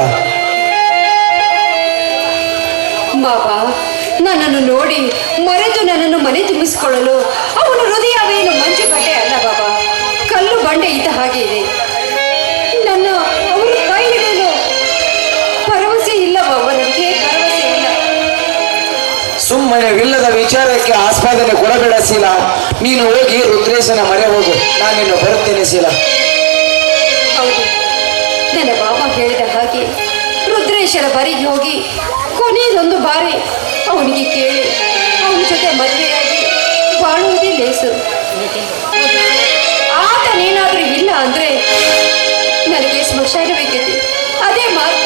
ಬಾಬಾ, ನನ್ನನ್ನು ನೋಡಿ ಮರೆತು ನನ್ನನ್ನು ಮನೆ ತುಂಬಿಸಿಕೊಳ್ಳಲು ಅವನ ಹೃದಯವೇನು ಮಂಜುಗಡ್ಡೆ ಅಲ್ಲ ಬಾಬಾ, ಕಲ್ಲು ಬಂಡೆ ಇದ್ದ ಹಾಗೆ ಇದೆ. ನನ್ನ ಅವರು ಕೈ ಹಿಡಿಯಲು ಭರವಸೆ ಇಲ್ಲ ಬಾಬಾ, ನನಗೆ ಭರವಸೆ ಇಲ್ಲ. ಸುಮ್ಮನೆವಿಲ್ಲದ ವಿಚಾರಕ್ಕೆ ಆಸ್ವಾದನೆ ಕೊಡಬೇಡ ಶೀಲ. ನೀನು ಹೋಗಿ ರುದ್ರೇಶನ ಮನೆ ಹೋಗು, ನಾನಿನ್ನು ಬರುತ್ತೇನೆ ಶೀಲ. ಹೌದು, ನನ್ನ ಬಾಬಾ ಹೇಳಿದ ಹಾಗೆ ರುದ್ರೇಶರ ಬರಿಗೆ ಹೋಗಿ ಕೊನೆಯದೊಂದು ಬಾರಿ ಅವನಿಗೆ ಕೇಳಿ ಅವನ ಜೊತೆ ಮದುವೆಯಾಗಿ ಬಾಳುವುದೇ ಲೇಸು. ಆತನೇನಾದ್ರೂ ಇಲ್ಲ ಅಂದ್ರೆ ನನಗೆ ಸ್ಮಶಾನ ಬೇಕೈತಿ, ಅದೇ ಮಾತು.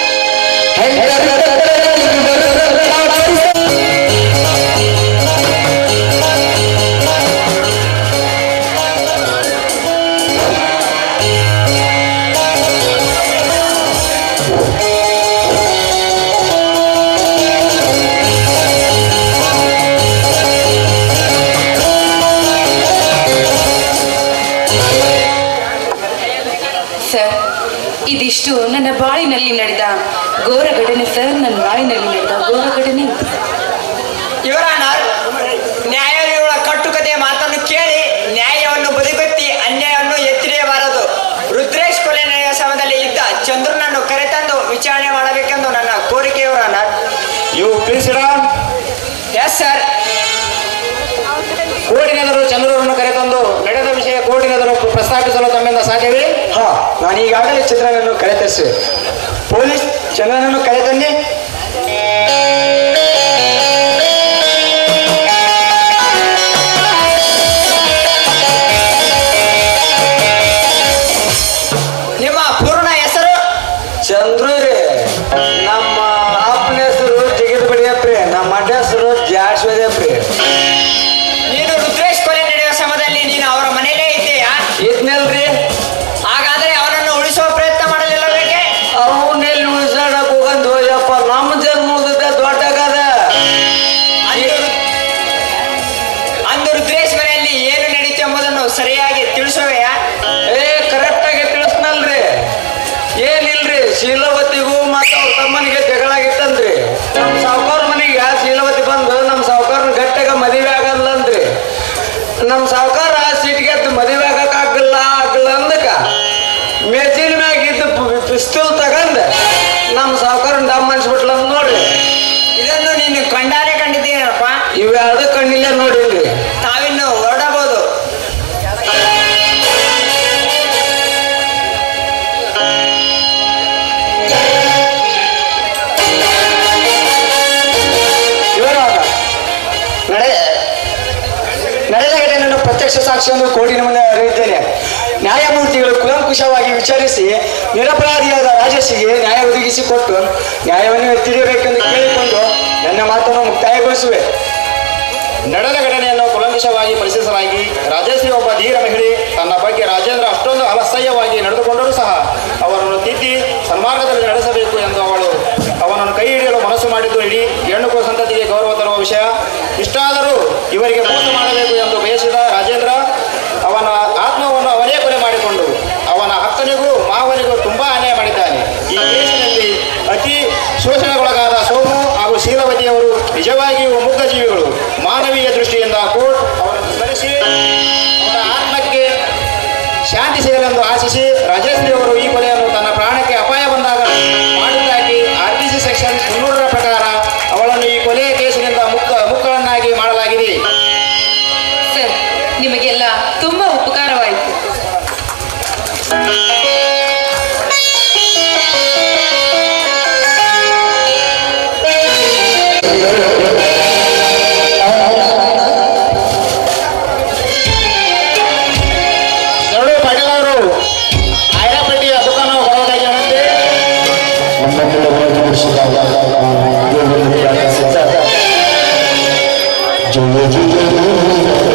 ಸರ್, ಇದಿಷ್ಟು ನನ್ನ ಬಾಳಿನಲ್ಲಿ ನಡೆದ ಘೋರ ಘಟನೆ ಸರ್. ನನ್ನ ಬಾಳಿನಲ್ಲಿ ನಡೆದ ಘೋರ ಘಟನೆ. ಇವರ ನ್ಯಾಯಾಲಯಗಳ ಕಟ್ಟುಕತೆಯ ಮಾತನ್ನು ಕೇಳಿ ನ್ಯಾಯವನ್ನು ಬದಿಗೊತ್ತಿ ಅನ್ಯಾಯವನ್ನು ಎತ್ತಿಡಿಯಬಾರದು. ರುದ್ರೇಶ್ ಕೊಲೆ ನಡೆಯುವ ಸಮಯದಲ್ಲಿ ಇದ್ದ ಚಂದ್ರನನ್ನು ಕರೆತಂದು ವಿಚಾರಣೆ ಮಾಡಬೇಕೆಂದು ನನ್ನ ಕೋರಿಕೆ. ಇವರ ಯು ಪ್ಲೀಸ್ ಎಸ್ ಸರ್. ಕೋರ್ಟಿನೆದುರು ಚಂದ್ರರನ್ನು ಕರೆತಂದು ನಡೆದ ವಿಷಯ ಕೋರ್ಟಿನೆದುರು ಪ್ರಸ್ತಾಪಿಸಲು ತಮ್ಮಿಂದ ಸಾಧ್ಯವೇ? ಹಾ, ನಾನು ಈಗಾಗಲೇ ಚಂದ್ರನನ್ನು ಕರೆತರಿಸಿ ಪೊಲೀಸ್ ಚಂದ್ರನನ್ನು ಕರೆತನ್ನಿ. ನಿಮ್ಮ ಪೂರ್ಣ ಹೆಸರು? ಚಂದ್ರು ರೀ. ನಮ್ಮ ಅಪ್ಪನ ಹೆಸರು ಜಿಗಿದ ಬಡಿಯಪ್ರಿ, ನಮ್ಮ ಅಡ್ಡ ಹೆಸರು ಜಾಶ್ವದೇಪ್ರಿ. ನೀನು ರುದ್ರೇಶ್ ಕೊಲೆ ನಡೆಯುವ ಸಮಯದಲ್ಲಿ ನೀನು ಅವರ ಮನೆಯಲ್ಲೇ ಇದ್ದೀಯಾ? ಇದ್ನಲ್ರಿ, ಹಾಗಾದ್ರೆ ಅವನನ್ನು ಉಳಿಸುವ ಪ್ರಯತ್ನ ಮಾಡಲಿಲ್ಲ ಬೇಕೆ? ಅವನ್ನೆಲ್ಲಿ ಉಳಿಸಾಡಕ್ ಹೋಗಂದು ಯಪ್ಪ, ನಮ್ಮ ಜನ್ಮ ಮುಗಿದ ದೊಡ್ಡಗದ. ಅಂದು ರುದ್ರೇಶ್ ಮನೆಯಲ್ಲಿ ಏನು ನಡೀತು ಎಂಬುದನ್ನು ಸರಿಯಾಗಿ ತಿಳಿಸುವೆಯಾ? ಕರೆಕ್ಟ್ ಆಗಿ ತಿಳಿಸ್ನಲ್ರಿ. ಏನಿಲ್ರಿ, ಶೀಲವತಿಗೂ ಮತ್ತು ಅವ್ರ ತಮ್ಮನಿಗೆ ಜಗಳ ಆಗಿತ್ತಂದ್ರಿ. ನಮ್ಮ ಸಾವುಕಾರ ಮನೆಗೆ ಶೀಲವತಿ ಬಂದು ನಮ್ಮ ಸಾವುಕಾರನ ಗಟ್ಟೆಗ ಮದುವೆ ಆಗಲ್ಲಂದ್ರಿ. ನಮ್ಮ ಸಾವುಕಾರ ಸೀಟ್ಗೆ ಮದುವೆ ಆಗಕ್ಕಾಗಲ್ಲ ಅಂದಕ ಮೇಜಿನ ಮ್ಯಾಗ ಇದ್ದು ಪಿಸ್ತೂಲ್ ತಗಂದ ನಮ್ಮ ಸಾವುಕಾರನ ಡಮ್ ಅನ್ಸ್ಬಿಟ್ಲ ನೋಡ್ರಿ. ಇದನ್ನು ನೀನು ಕಂಡಾರೆ ಕಂಡಿದ್ದೀನಪ್ಪ. ಇವೆರಡು ಕಣ್ಣಿಲ್ಲೇ ನೋಡಿಲ್ರಿ. ತಾವಿನ್ನು ಹೊರಡಬಹುದು. ಪ್ರತ್ಯಕ್ಷ ಸಾಕ್ಷಿಯನ್ನು ಕೋರ್ಟಿನ ಮುಂದೆ ಅರಿಯುತ್ತೇನೆ. ನ್ಯಾಯಮೂರ್ತಿಗಳು ಕುಲಂಕುಷವಾಗಿ ವಿಚಾರಿಸಿ ನಿರಪರಾಧಿಯಾದ ರಾಜೇಶಿಗೆ ನ್ಯಾಯ ಒದಗಿಸಿಕೊಟ್ಟು ನ್ಯಾಯವನ್ನು ಎತ್ತಿಡಬೇಕೆಂದು ಕೇಳಿಕೊಂಡು ನನ್ನ ಮಾತನ್ನು ಮುಕ್ತಾಯಗೊಳಿಸುವೆ. ನಡೆದ ಘಟನೆಯನ್ನು ಕುಲಂಕುಷವಾಗಿ ಪರಿಶೀಲಿಸಲಾಗಿ ರಾಜೇಶ್ರೀ ಒಬ್ಬ ಧೀರ ಮಹಿಳೆ. ತನ್ನ ಬಗ್ಗೆ ರಾಜೇಂದ್ರ ಅಷ್ಟೊಂದು ಅಲಸಯ್ಯವಾಗಿ ನಡೆದುಕೊಂಡರೂ ಸಹ ಅವರನ್ನು ತಿದ್ದಿ ಸನ್ಮಾರ್ಗದಲ್ಲಿ ನಡೆಸಬೇಕು ಎಂದು ಅವನನ್ನು ಕೈ ಹಿಡಿಯಲು ಮನಸ್ಸು ಮಾಡಿದ್ದು ಇಡೀ ಹೆಣ್ಣುಕೋ ಸಂತತಿಗೆ ಗೌರವ ತರುವ ವಿಷಯ. ಇಷ್ಟಾದರೂ ಇವರಿಗೆ ಮೋಸ ಮಾಡಬೇಕು ಎಂದು ಬಯಸಿದ ರಾಜೇಂದ್ರ ಅವನ ಆತ್ಮವನ್ನು ಅವನೇ ಕೊಲೆ ಮಾಡಿಕೊಂಡು ಅವನ ಅಕ್ಕನಿಗೂ ಮಾವನಿಗೂ ತುಂಬಾ ಅನ್ಯಾಯ ಮಾಡಿದ್ದಾನೆ. ಈ ಕೇಸಿನಲ್ಲಿ ಅತಿ ಶೋಷಣೆಗೊಳಗಾದ ಸೋಮು ಹಾಗೂ ಶೀಲವತಿಯವರು ನಿಜವಾಗಿಯೂ ಮುಗ್ಧ ಜೀವಿಗಳು. ಮಾನವೀಯ ದೃಷ್ಟಿಯಿಂದ ಕೋರ್ಟ್ ಅವರನ್ನು ಸ್ಮರಿಸಿ ಅವರ ಆತ್ಮಕ್ಕೆ ಶಾಂತಿ ಸಿಗಲೆಂದು ಆಶಿಸಿ ರಾಜೇಶ್ರೀ ಅವರು ಈ ಕೊಲೆಯನ್ನು ತನ್ನ ಪ್ರಾಣಕ್ಕೆ ಅಪಾಯ ಬಂದಾಗ ಮಾಡಿದ್ದಾಗಿ RPC ಸೆಕ್ಷನ್ 300 ಪ್ರಕಾರ ಅವಳನ್ನು ಈ ಕೊಲೆಯ ಕೇಸಿನಿಂದ ಮುಕ್ತಳನ್ನಾಗಿ ಮಾಡಲಾಗಿದೆ. ಸರ್, ನಿಮಗೆಲ್ಲ ತುಂಬಾ ಉಪಕಾರವಾಯಿತು. ಎರಡು ಪಾಟೀಲವರು ಆಯ್ರಾಪಟ್ಟಿಯ ದುಕಾನ ಹೊರದಾಗಿರುವಂತೆ ಜಯ